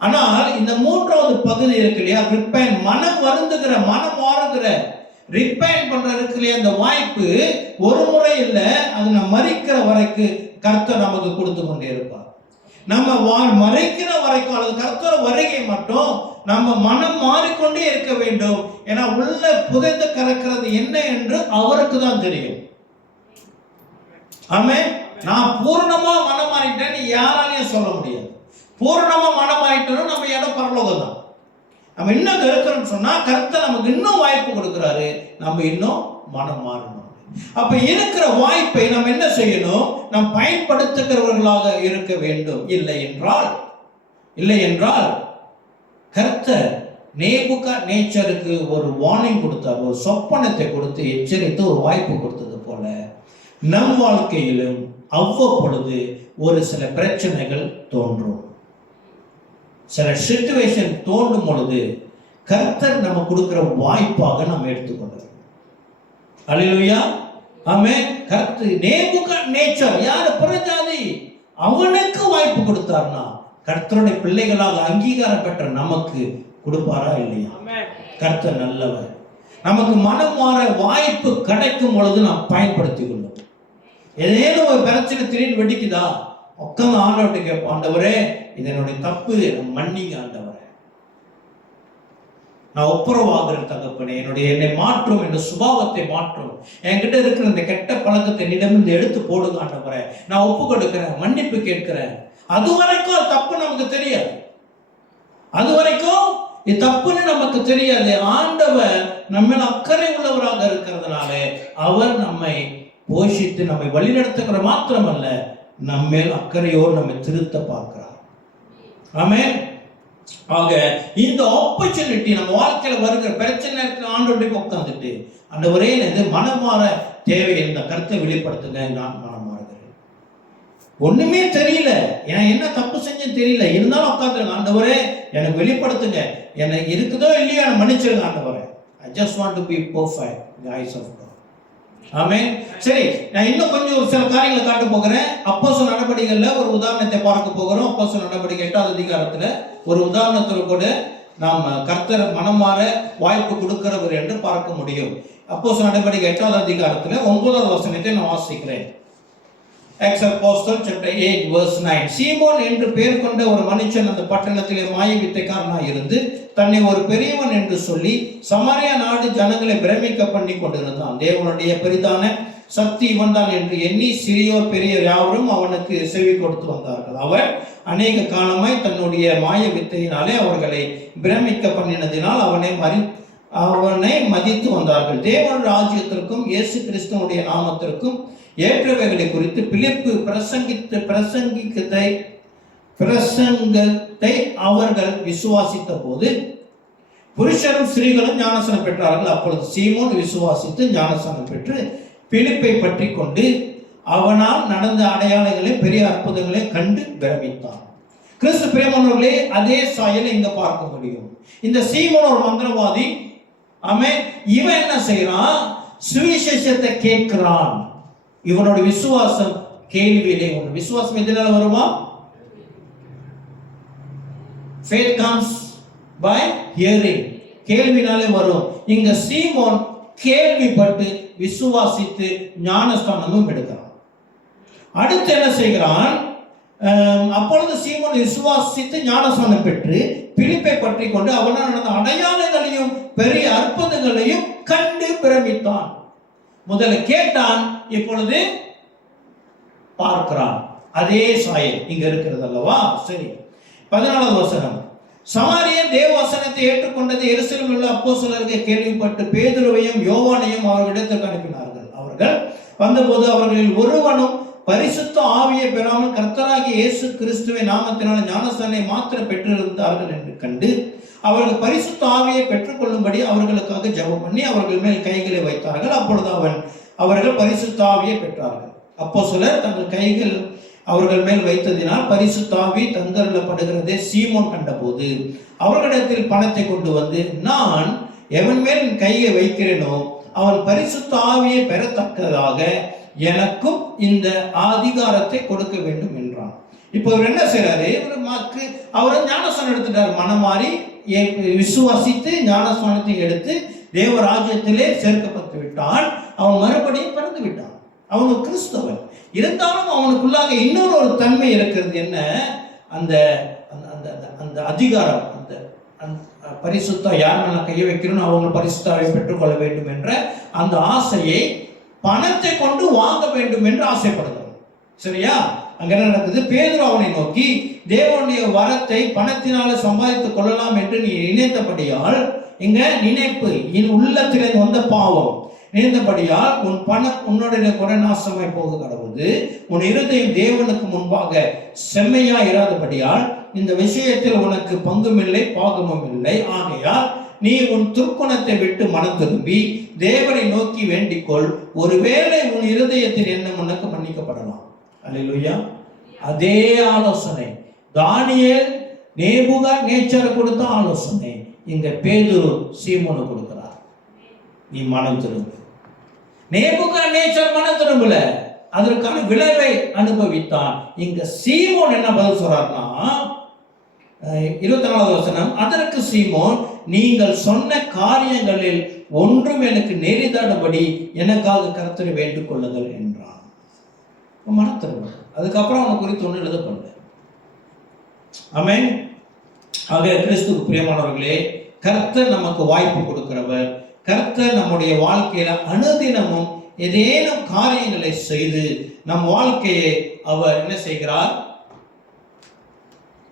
ஆனால் இந்த 3வது பகுதி இருக்கு இல்லையா, ரிப்பென்ட், மனம் வருந்துகிற, மனம் மாறுகிற, ரிப்பென்ட் பண்றதுக்கு இல்லையா, அந்த வாய்ப்பு ஒரு முறை இல்லை, அது நம்ம மரிக்கிற வரைக்கும் கர்த்தர் நமக்கு கொடுத்து கொண்டே இருப்பார். நம்ம மறைக்கிற வரைக்கும், அல்லது கர்த்தர் வருகை மட்டும் நம்ம மனம் மாறிக்கொண்டே இருக்க வேண்டும். ஏன்னா உள்ள புதைந்து கிடக்கிறது என்ன என்று அவருக்கு தான் தெரியும். ஆமென். நான் பூர்ணமா மனம் மாறிட்டேன்னு யாராலையும் சொல்ல முடியாது. பூர்ணமா மனம் மாறிட்டோம் நம்ம இடம் பரலோகம் தான். நம்ம இன்னும் இருக்கிறோம்னு சொன்னா கர்த்தர் நமக்கு இன்னும் வாய்ப்பு கொடுக்கிறாரு, நம்ம இன்னும் மனம் மாறணும். அப்ப இருக்கிற வாய்ப்பை நம்ம என்ன செய்யணும்? நாம் பயன்படுத்துகிறவர்களாக இருக்க வேண்டும். இல்லை என்றால் கர்த்தர் நேபுகத்நேச்சருக்கு ஒரு வார்னிங் கொடுத்தார், ஒரு சொப்பனத்தை கொடுத்து எச்சரித்து ஒரு வாய்ப்பு கொடுத்தது போல நம் வாழ்க்கையிலும் அவ்வப்பொழுது ஒரு சில பிரச்சனைகள் தோன்றும். சில சிச்சுவேஷன் தோன்றும் பொழுது கர்த்தர் நம்ம கொடுக்கிற வாய்ப்பாக நாம் எடுத்துக்கொள்கிறோம். அல்லேலூயா, ஆமென். கர்த்தர் நேபுகத்நேச்சர் யாரு? புறஜாதி. அவனுக்கு வாய்ப்பு கொடுத்தார்னா கர்த்தருடைய பிள்ளைகளாக அங்கீகாரம் பெற்ற நமக்கு கொடுப்பாரா இல்லையா? கர்த்தர் நல்லவர். நமக்கு மனம் மாற வாய்ப்பு கிடைக்கும் பொழுது நாம் பயன்படுத்திக் கொள்ளும். ஏதேனும் ஒரு பிரச்சனை திடீர்னு வெடிக்குதா, உட்காந்து ஆண்டவர்கிட்ட கேட்போம், ஆண்டவரே இது என்னுடைய தப்பு, மன்னிங்க ஆண்டவரே, நான் ஒப்புரவாகிறேன் தகப்பனே, என்னை மாற்றும், என்ற சுபாவத்தை மாற்றும், என்கிட்ட இருக்கிற இந்த கெட்ட பழக்கத்தை என்னிடமிருந்து எடுத்து போடுங்க ஆண்டவரே, நான் ஒப்பு கொடுக்கிறேன், மன்னிப்பு கேட்கிறேன். அது வரைக்கும் தப்பு நமக்கு தெரியாது. அது வரைக்கும் இது தப்புன்னு நமக்கு தெரியாது. ஆண்டவர் நம்ம அக்கறை உள்ளவராக இருக்கிறதுனால அவர் நம்மை போஷித்து நம்மை வழிநடத்துகிற மாத்திரமல்ல, நம்ம அக்கறையோடு நம்மை திருத்த பார்க்கிறார். ஆமென். ஆக இந்த ஆப்பர்ச்சுனிட்டி நம்ம வாழ்க்கையில வருகிற பிரச்சனை ஆண்டவருடைய உட்காந்துட்டு, ஆண்டவரே இது மனமாற தேவை, இந்த கருத்தை வெளிப்படுத்துங்க, நான் மனம் மாறுகிறேன், ஒண்ணுமே தெரியல, எனக்கு என்ன தப்பு செஞ்சேன்னு தெரியல, இருந்தாலும் உட்காந்துருங்க, ஆண்டவரே எனக்கு வெளிப்படுத்துங்க, என்ன இருக்குதோ இல்லையோ எனக்கு மன்னிச்சிருங்க ஆண்டவரே, I just want to be perfect in the eyes of God. ஆமென். சரி, நான் இன்னும் கொஞ்சம் சில காரியங்களை காட்ட போகிறேன். அப்போஸ்தலர் நடபடிகள்ல ஒரு உதாரணத்தை பார்க்க போகிறோம். அப்போஸ்தலர் நடபடிகள் 8வது அதிகாரத்துல ஒரு உதாரணத்தில் கூட நாம் கர்த்தர் மனம் மாற வாய்ப்பு கொடுக்கிறவர் என்று பார்க்க முடியும். அப்போஸ்தலர் நடபடிகள் 8வது அதிகாரத்துல 9வது வசனத்தை நான் வாசிக்கிறேன். Acts of Apostles chapter 8 verse 9. சீமோன் என்று பெயர் கொண்ட ஒரு மனுஷன் அந்த பட்டணத்திலே மாய வித்தைக்காரனாய் இருந்து தன்னை ஒரு பெரியவன் என்று சொல்லி சமாரியா நாடு ஜனங்களை பிரமிக்க பண்ணி கொண்டிருந்தான். தேவனுடைய பெரிதான சக்தி இவன் தான் என்று எண்ணி சிறியோர் பெரியோர் யாவரும் அவனுக்கு செவி கொடுத்து வந்தார்கள். அவர் அநேக காலமாய் தன்னுடைய மாய வித்தையினாலே அவர்களை பிரமிக்க பண்ணினதினால் அவனை மதித்து வந்தார்கள். தேவன் ராஜ்யத்திற்கும் இயேசு கிறிஸ்துவனுடைய நாமத்திற்கும் ஏற்றவைகளை குறித்து பிலிப்பு பிரசங்கித்ததை பிரசங்கத்தை அவர்கள் விசுவாசித்த போது புருஷரும் ஸ்திரீகளும் ஞானஸ்நானம் பெற்றார்கள். அப்பொழுது சீமோன் விசுவாசித்து ஞானஸ்நானம் பெற்று பிலிப்பை பற்றி கொண்டு அவனால் நடந்த அடையாளங்களை பெரிய அற்புதங்களை கண்டு பிரமித்தான். கிறிஸ்து பிரியமானவர்களே, அதே சாயலை இங்க பார்க்க முடியும். இந்த சீமோன் ஒரு மந்திரவாதி. ஆமென். இவன் என்ன செய்யறான்? சுவிசேஷத்தை கேட்கிறான். இவனோட விசுவாசம் கேள்வியிலே ஒன்று. விசுவாசம் எதனால வருமா? Faith comes by hearing. கேள்வினாலே வரும். இங்க சீமோன் கேள்விப்பட்டு விசுவாசித்து ஞானஸ்நானமும் எடுக்கிறான். அடுத்து என்ன செய்கிறான்? அப்பொழுது சீமோன் விசுவாசித்து ஞானஸ்நானம் பெற்று பிலிப்பை பற்றி கொண்டு அவனால் நடந்த அடையாளங்களையும் பெரிய அற்புதங்களையும் கண்டு பிரமித்தான். முதல்ல கேட்டான், இப்பொழுது பார்க்கிறான். அதே சாயல் இங்க இருக்கிறது அல்லவா? சரி, 14வது வசனம். சமாரியன் தேவ வசனத்தை ஏற்றுக்கொண்டது எருசலேமில் உள்ள அப்போஸ்தலருக்கு கேள்விப்பட்டு பேதுருவையும் யோவானையும் அவர்களிடத்திற்கு அனுப்பினார்கள். அவர்கள் வந்தபோது அவர்களில் ஒருவனும் பரிசுத்த ஆவியை பெறாமல் கர்த்தராகிய இயேசு கிறிஸ்துவின் நாமத்தினால் ஞானஸ்நானத்தை மாத்திரம் பெற்றிருந்தார்கள் என்று கண்டு அவர்கள் பரிசுத்த ஆவியை பெற்றுக்கொள்ளும்படி அவர்களுக்காக ஜெபம் பண்ணி அவர்கள் மேல் கைகளை வைத்தார்கள். அப்பொழுது அவர்கள் பரிசுத்த ஆவியை பெற்றார்கள். அப்போஸ்தலர் தங்கள் கைகள் அவர்கள் மேல் வைத்ததினால் பரிசுத்த ஆவி தந்தருளப்படுகிறதை சீமோன் கண்டபோது அவர்களிடத்தில் பணத்தை கொண்டு வந்து, நான் எவன் மேல் கையை வைக்கிறேனோ அவன் பரிசுத்த ஆவியை பெறத்தக்கதாக எனக்கும் இந்த அதிகாரத்தை கொடுக்க வேண்டும் என்றான். இப்போ இவர் என்ன செய்யறாரு? அவர் ஞானஸ்நானம் எடுத்துட்டார். மனமாறி விசுவாசித்து ஞானஸ்நானத்தை எடுத்து தேவராஜ்யத்திலே சேர்க்கப்பட்டு விட்டான். அவன் மறுபடியும் பிறந்து விட்டான். அவனுக்கு கிறிஸ்தவன் இருந்தாலும் அவனுக்குள்ளாக இன்னொரு தன்மை இருக்கிறது. என்ன? அந்த அந்த அதிகாரம், அந்த பரிசுத்த யார் மேல கையை வைக்கணும் அவங்க பரிசுத்தாவை பெற்றுக்கொள்ள வேண்டும் என்ற அந்த ஆசையை பணத்தை கொண்டு வாங்க வேண்டும் என்று ஆசைப்படுகிறான். சரியா? அங்க என்ன நடக்குது? பேதுரு அவனை நோக்கி, தேவனுடைய வரத்தை பணத்தினால சம்பாதித்துக் கொள்ளலாம் என்று நீ நினைத்தபடியால், இங்க நினைப்பு உள்ளத்திலே வந்த பாவம் நினைத்தபடியால் உன் பணம் உன்னுடைய குணநாசமாய் போக கடவுது. உன் இருதயம் தேவனுக்கு முன்பாக செம்மையா இராதபடியால் இந்த விஷயத்தில் உனக்கு பங்கும் இல்லை பாகமும் இல்லை. ஆகையால் நீ உன் துர்க்குணத்தை விட்டு மனம் திரும்பி தேவனை நோக்கி வேண்டிக்கொள். ஒருவேளை உன் இருதயத்தில் எண்ணம் உனக்கு மன்னிக்கப்படலாம். அல்லேலூயா. அதே ஆலோசனை தானியேல் நேபுகாத்நேச்சார் கொடுத்த ஆலோசனை இங்க பேதுரு சீமோனு கொடுக்கிறார். நீ மனம் திரும்பு. நேபுகாத்நேச்சார் மனம் திரும்பல, அதற்கான விளைவை அனுபவித்தான். இங்க சீமோன் என்ன பதில் சொல்றாருன்னா, 24வது வசனம். அதற்கு சீமோன், நீங்கள் சொன்ன காரியங்களில் ஒன்றும் எனக்கு நேரிடாதபடி எனக்காக கர்த்தரை வேண்டிக் கொள்ளுங்கள் என்றான். மனத்திரும்ப. அதுக்கப்புறம் அவனை குறித்து ஒன்று எழுதப்படல. ஆமென். ஆக கிறிஸ்துவுக்கு பிரியமானவர்களே, கர்த்தர் நமக்கு வாய்ப்பு கொடுக்கிறவர். கர்த்தர் நம்முடைய வாழ்க்கையில அனுதினமும் ஏதேனும் காரியங்களை செய்து நம் வாழ்க்கையை அவர் என்ன செய்கிறார்?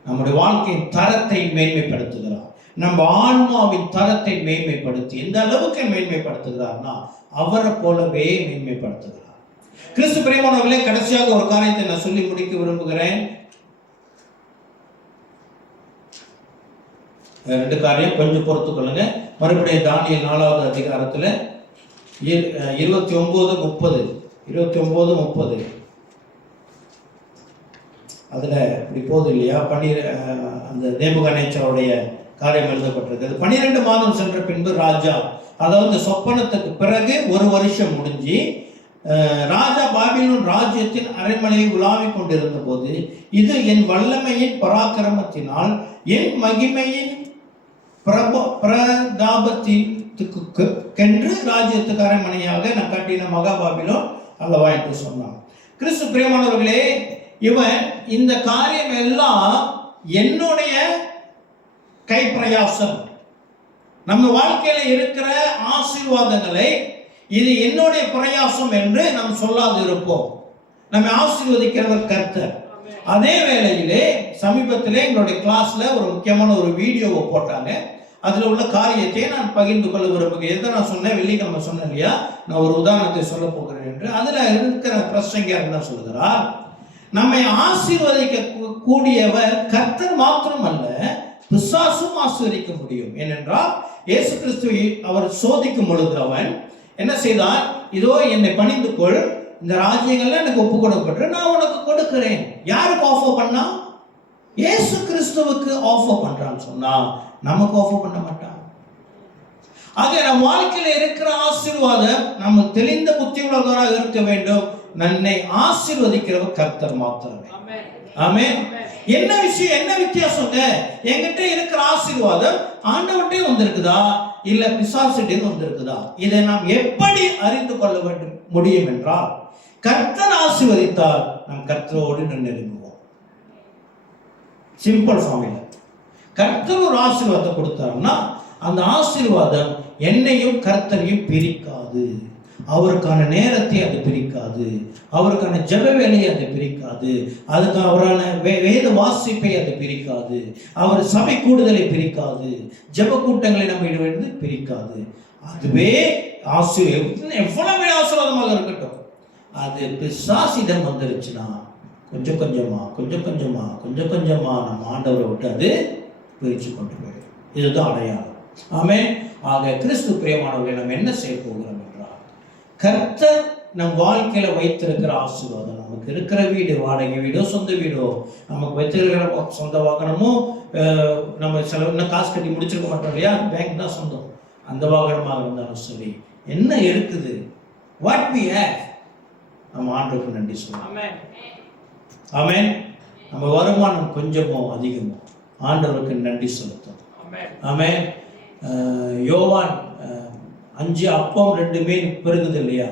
நம்முடைய வாழ்க்கையின் தரத்தை மேன்மைப்படுத்துகிறார். நம்ம ஆன்மாவின் தரத்தை மேன்மைப்படுத்தி எந்த அளவுக்கு மேன்மைப்படுத்துகிறார்னா அவரை போலவே மேன்மைப்படுத்துகிறார். கிறிஸ்து பிரியமானவர்களே, கடைசியாக ஒரு காரியத்தை நான் சொல்லி முடிக்க விரும்புகிறேன். 2 காரியம் கொஞ்சம் பொறுத்துக் கொள்ளுங்க. மறுபடியும் தானியேல் 4வது அதிகாரத்துல 29:30 அதுல இப்படி போகுது இல்லையா? அந்த நேபுகாத்நேச்சாருடைய காரியம் எழுதப்பட்டிருக்கிறது. 12 மாதம் சென்ற பின்பு ராஜா, அதாவது சொப்பனத்துக்கு பிறகு 1 வருஷம் முடிஞ்சு ராஜா பாபிலோன் ராஜ்யத்தின் அரண்மனையை உலாவிக் கொண்டிருந்த போது, இது என் வல்லமையின் பராக்கிரமத்தினால் என் மகிமையின் பிரதாபத்திற்கென்று ராஜ்யத்துக்கு அரண்மனையாக நான் கட்டின மகா பாபிலோன் அல்லவா என்று சொன்னான். கிறிஸ்து பிரியமானவர்களே, இவன் இந்த காரியம் எல்லாம் என்னுடைய கைப்பிரயாசம். நம்ம வாழ்க்கையில இருக்கிற ஆசீர்வாதங்களை இது என்னுடைய பிரயாசம் என்று நாம் சொல்லாது இருப்போம். நம்ம ஆசீர்வதிக்கிறவர் கர்த்தர். அதே வேளையிலே சமீபத்திலே எங்களுடைய கிளாஸ்ல ஒரு முக்கியமான ஒரு வீடியோவை போட்டாங்க. அதுல உள்ள காரியத்தை நான் பகிர்ந்து கொள்ள விரும்புகிறேன். எதை நான் சொன்னேன்? வெள்ளிக்கிழமை சொன்னேன் இல்லையா? நான் ஒரு உதாரணத்தை சொல்ல போகிறேன் என்று. அதுல இருக்கிற பிரசங்கர் என்ன சொல்கிறார்? நம்மை ஆசீர்வதிக்க கூடியவர் கர்த்தர் மாத்திரம் அல்ல, பிசாசும் ஆசீர்வதிக்க முடியும். ஏனென்றால் இயேசு கிறிஸ்துவை அவர் சோதிக்கும் பொழுது அவன் என்ன செய்தான்? இதோ என்னை பணிந்து கொள், இந்த ராஜ்யங்கள்ல எனக்கு ஒப்பு கொடுக்கப்பட்டு நான் உனக்கு கொடுக்கிறேன். யாருக்கு ஆஃபர் பண்ணா? இயேசு கிறிஸ்துவுக்கு ஆஃபர் பண்றான்னு சொன்னா நமக்கு ஆஃபர் பண்ண மாட்டான். ஆக நம் வாழ்க்கையில இருக்கிற ஆசீர்வாதம் நம்ம தெளிந்த புத்தி உள்ளவராக இருக்க வேண்டும். நன்னை ஆசீர்வதிக்கிறவர் கர்த்தர் மாத்திரமே. ஆமென். என்ன விஷயம், என்ன வித்தியாசங்க? என்கிட்ட இருக்கிற ஆசீர்வாதம் ஆண்டவர்கிட்டே வந்திருக்குதா இல்ல பிசாசுகிட்டே வந்திருக்குதா? இதை நாம் எப்படி அறிந்து கொள்ள வேண்டும் முடியும் என்றால், கர்த்தர் ஆசீர்வதித்தால் நாம் கர்த்தரோடு நெருங்குவோம். Simple formula. கர்த்தர் ஒரு ஆசீர்வாதத்தை கொடுத்தாருன்னா அந்த ஆசீர்வாதம் என்னையும் கர்த்தரையும் பிரிக்காது. அவருக்கான நேரத்தை அது பிரிக்காது, அவருக்கான ஜெப வேலையை அது பிரிக்காது, அதுக்கு அவரான வேத வாசிப்பை அது பிரிக்காது, அவர் சபை கூடுதலை பிரிக்காது, ஜெப கூட்டங்களை நம்ம இடுவது பிரிக்காது. அதுவே ஆசீர்வாதம், எவ்வளவு ஆசீர்வாதமாக இருக்கட்டும், அது பிசாசிடம் வந்துருச்சுன்னா கொஞ்சம் கொஞ்சமா நம்ம ஆண்டவரை விட்டு அது பிரித்து கொண்டு போயிடும். இதுதான் அடையாளம். ஆமென். ஆக கிறிஸ்து பிரியமானவர்களை நம்ம என்ன செய்ய போகிறோம் என்றால், கர்த்தர் நம் வாழ்க்கையில வைத்திருக்கிற ஆசீர்வாதம், நமக்கு இருக்கிற வீடு, வாடகை வீடோ சொந்த வீடோ, நமக்கு வைத்திருக்கிற சொந்த வாகனமோ, நம்ம சில இன்னும் காசு கட்டி முடிச்சிருக்க மாட்டோம் இல்லையா, பேங்க் தான் சொந்தம், அந்த வாகனமாக இருந்தாலும் சரி, என்ன இருக்குது, வாட் வி ஹேவ், நம்ம ஆண்டவருக்கு நன்றி சொல்லலாம். ஆமென். நம்ம வருமானம் கொஞ்சமோ அதிகமோ ஆண்டவருக்கு நன்றி செலுத்தும். ஆமென். யோவான் 5 அப்பம் 2 மீன் பெருகுது இல்லையா,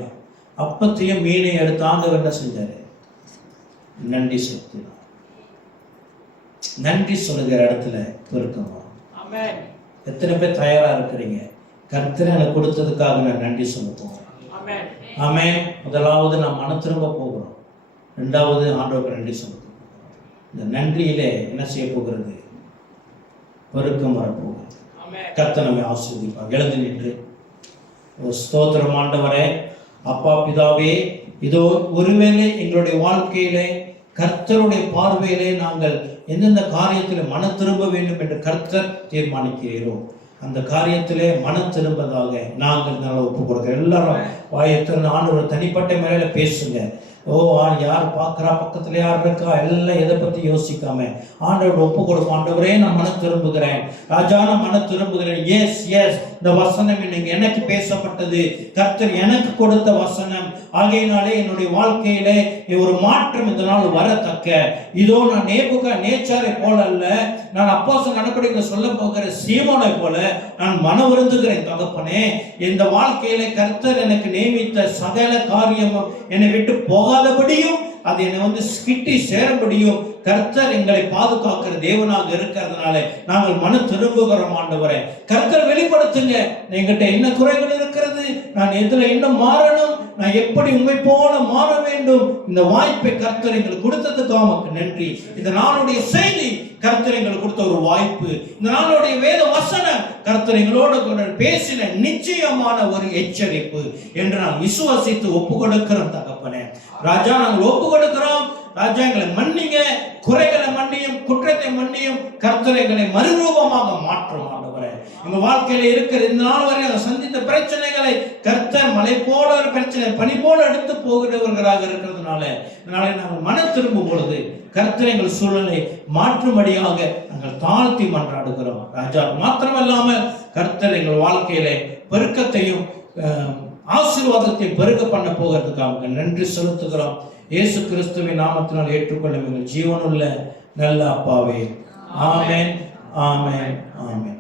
அப்பத்தையும் மீனை எடுத்து ஆண்டவர் என்ன செஞ்சாரு? நன்றி செலுத்தினார். நன்றி சொல்லுகிற இடத்துல பெருக்கமா. எத்தனை பேர் தயாரா இருக்கிறீங்க? கர்த்தர் எனக்கு கொடுத்ததுக்காக நான் நன்றி செலுத்துவோம். ஆமென். முதலாவது நாம் மன திரும்ப போகிறோம், இரண்டாவது ஆண்டவருக்கு நன்றி செலுத்துவோம். இந்த நன்றியிலே என்ன செய்ய போகிறது? பெருக்கம் வரப்போகிறது. கர்த்தர் நம்மை ஆசீர்வதிப்பார். எழுந்து நின்று ஸ்தோத்திரம். ஆண்டவரே, அப்பா பிதாவே, இதோ ஒருவேளை எங்களுடைய வாழ்க்கையிலே கர்த்தருடைய பார்வையிலே நாங்கள் எந்தெந்த காரியத்திலே மன திரும்ப வேண்டும் என்று கர்த்தர் தீர்மானிக்கிறீரோ அந்த காரியத்திலே மனம் திரும்பதாக நாங்கள் நல்லா ஒப்பு கொடுக்கிறோம். எல்லாரும் வாயத்திறந்து ஆண்டவர் தனிப்பட்ட முறையில பேசுங்க. யார் பார்க்குறா, பக்கத்துல யார் இருக்கா, எல்லாம் எதை பற்றி யோசிக்காம ஆண்டவர் ஒப்பு கொடுக்கும். ஆண்டவரே, நான் மனம் திரும்புகிறேன் ராஜா, நான் மனம் திரும்புகிறேன். எஸ் எஸ், இந்த வசனம் இன்னைக்கு எனக்கு பேசப்பட்டது, கர்த்தர் எனக்கு கொடுத்த வசனம். ஆகையினாலே என்னுடைய வாழ்க்கையிலே ஒரு மாற்றம் இந்த நாள் வரத்தக்க, இதோ நான் நேச்சாரை போல அல்ல, நான் அப்போஸ்தலர் நடபடிகளை சொல்ல போகிற சீமோனை போல நான் மனம் விருந்துகிறேன். தகப்பனே, இந்த வாழ்க்கையிலே கர்த்தர் எனக்கு நியமித்த சகல காரியமும் என்னை விட்டு போகாதபடியும் அது என்னை கிட்டி சேரபடியும் கர்த்தர் எங்களை பாதுகாக்கிற தேவனாக இருக்கிறதுனால நாங்கள் மன திரும்புகிறோம். ஆண்டவரே, கர்த்தர் வெளிப்படுத்துங்க, என்கிட்ட என்ன குறைகள் இருக்கிறது, நான் எதுல இன்னும் மாறணும், நான் எப்படி உண்மை போல மாற வேண்டும். இந்த வாய்ப்பை கர்த்தர் எங்களுக்கு கொடுத்ததுக்காக உமக்கு நன்றி. இந்த நாளுடைய செய்தி கர்த்தர் எங்களுக்கு கொடுத்த ஒரு வாய்ப்பு. இந்த நாளுடைய வேத வசனம் கர்த்தர் எங்களோட பேசின நிச்சயமான ஒரு எச்சரிப்பு என்று நான் விசுவாசித்து ஒப்பு கொடுக்கிறோம். தகப்பனே ராஜா, நாங்கள் ஒப்பு கொடுக்கிறோம். ராஜா, எங்களை மன்னிங்க, குறைகளை மன்னியும், குற்றத்தை மன்னியும். கர்த்தர் எங்களை மறுரூபமாக மாற்றும். ஆண்டவரே, எங்க வாழ்க்கையில இருக்கிற இந்த நாள் வரை நாங்கள் சந்தித்த பிரச்சனைகளை கர்த்தர் மலை போல ஒரு பிரச்சனை பனி போல எடுத்து போகிறவர்களாக இருக்கிறதுனால நாங்கள் மன திரும்பும் பொழுது கர்த்தர் எங்கள் சூழலை மாற்றும்படியாக நாங்கள் தாழ்த்தி மன்றாடுகிறோம். ராஜா, மாத்திரமல்லாமல் கர்த்தர் எங்கள் வாழ்க்கையிலே பெருக்கத்தையும் ஆசீர்வாதத்தை பெருக பண்ண போகிறதுக்காக நன்றி செலுத்துகிறோம். இயேசு கிறிஸ்துவின் நாமத்தினால் ஏற்றுக்கொள்ளும் எங்கள் ஜீவனுள்ள நல்ல அப்பாவே. ஆமென், ஆமென், ஆமென்.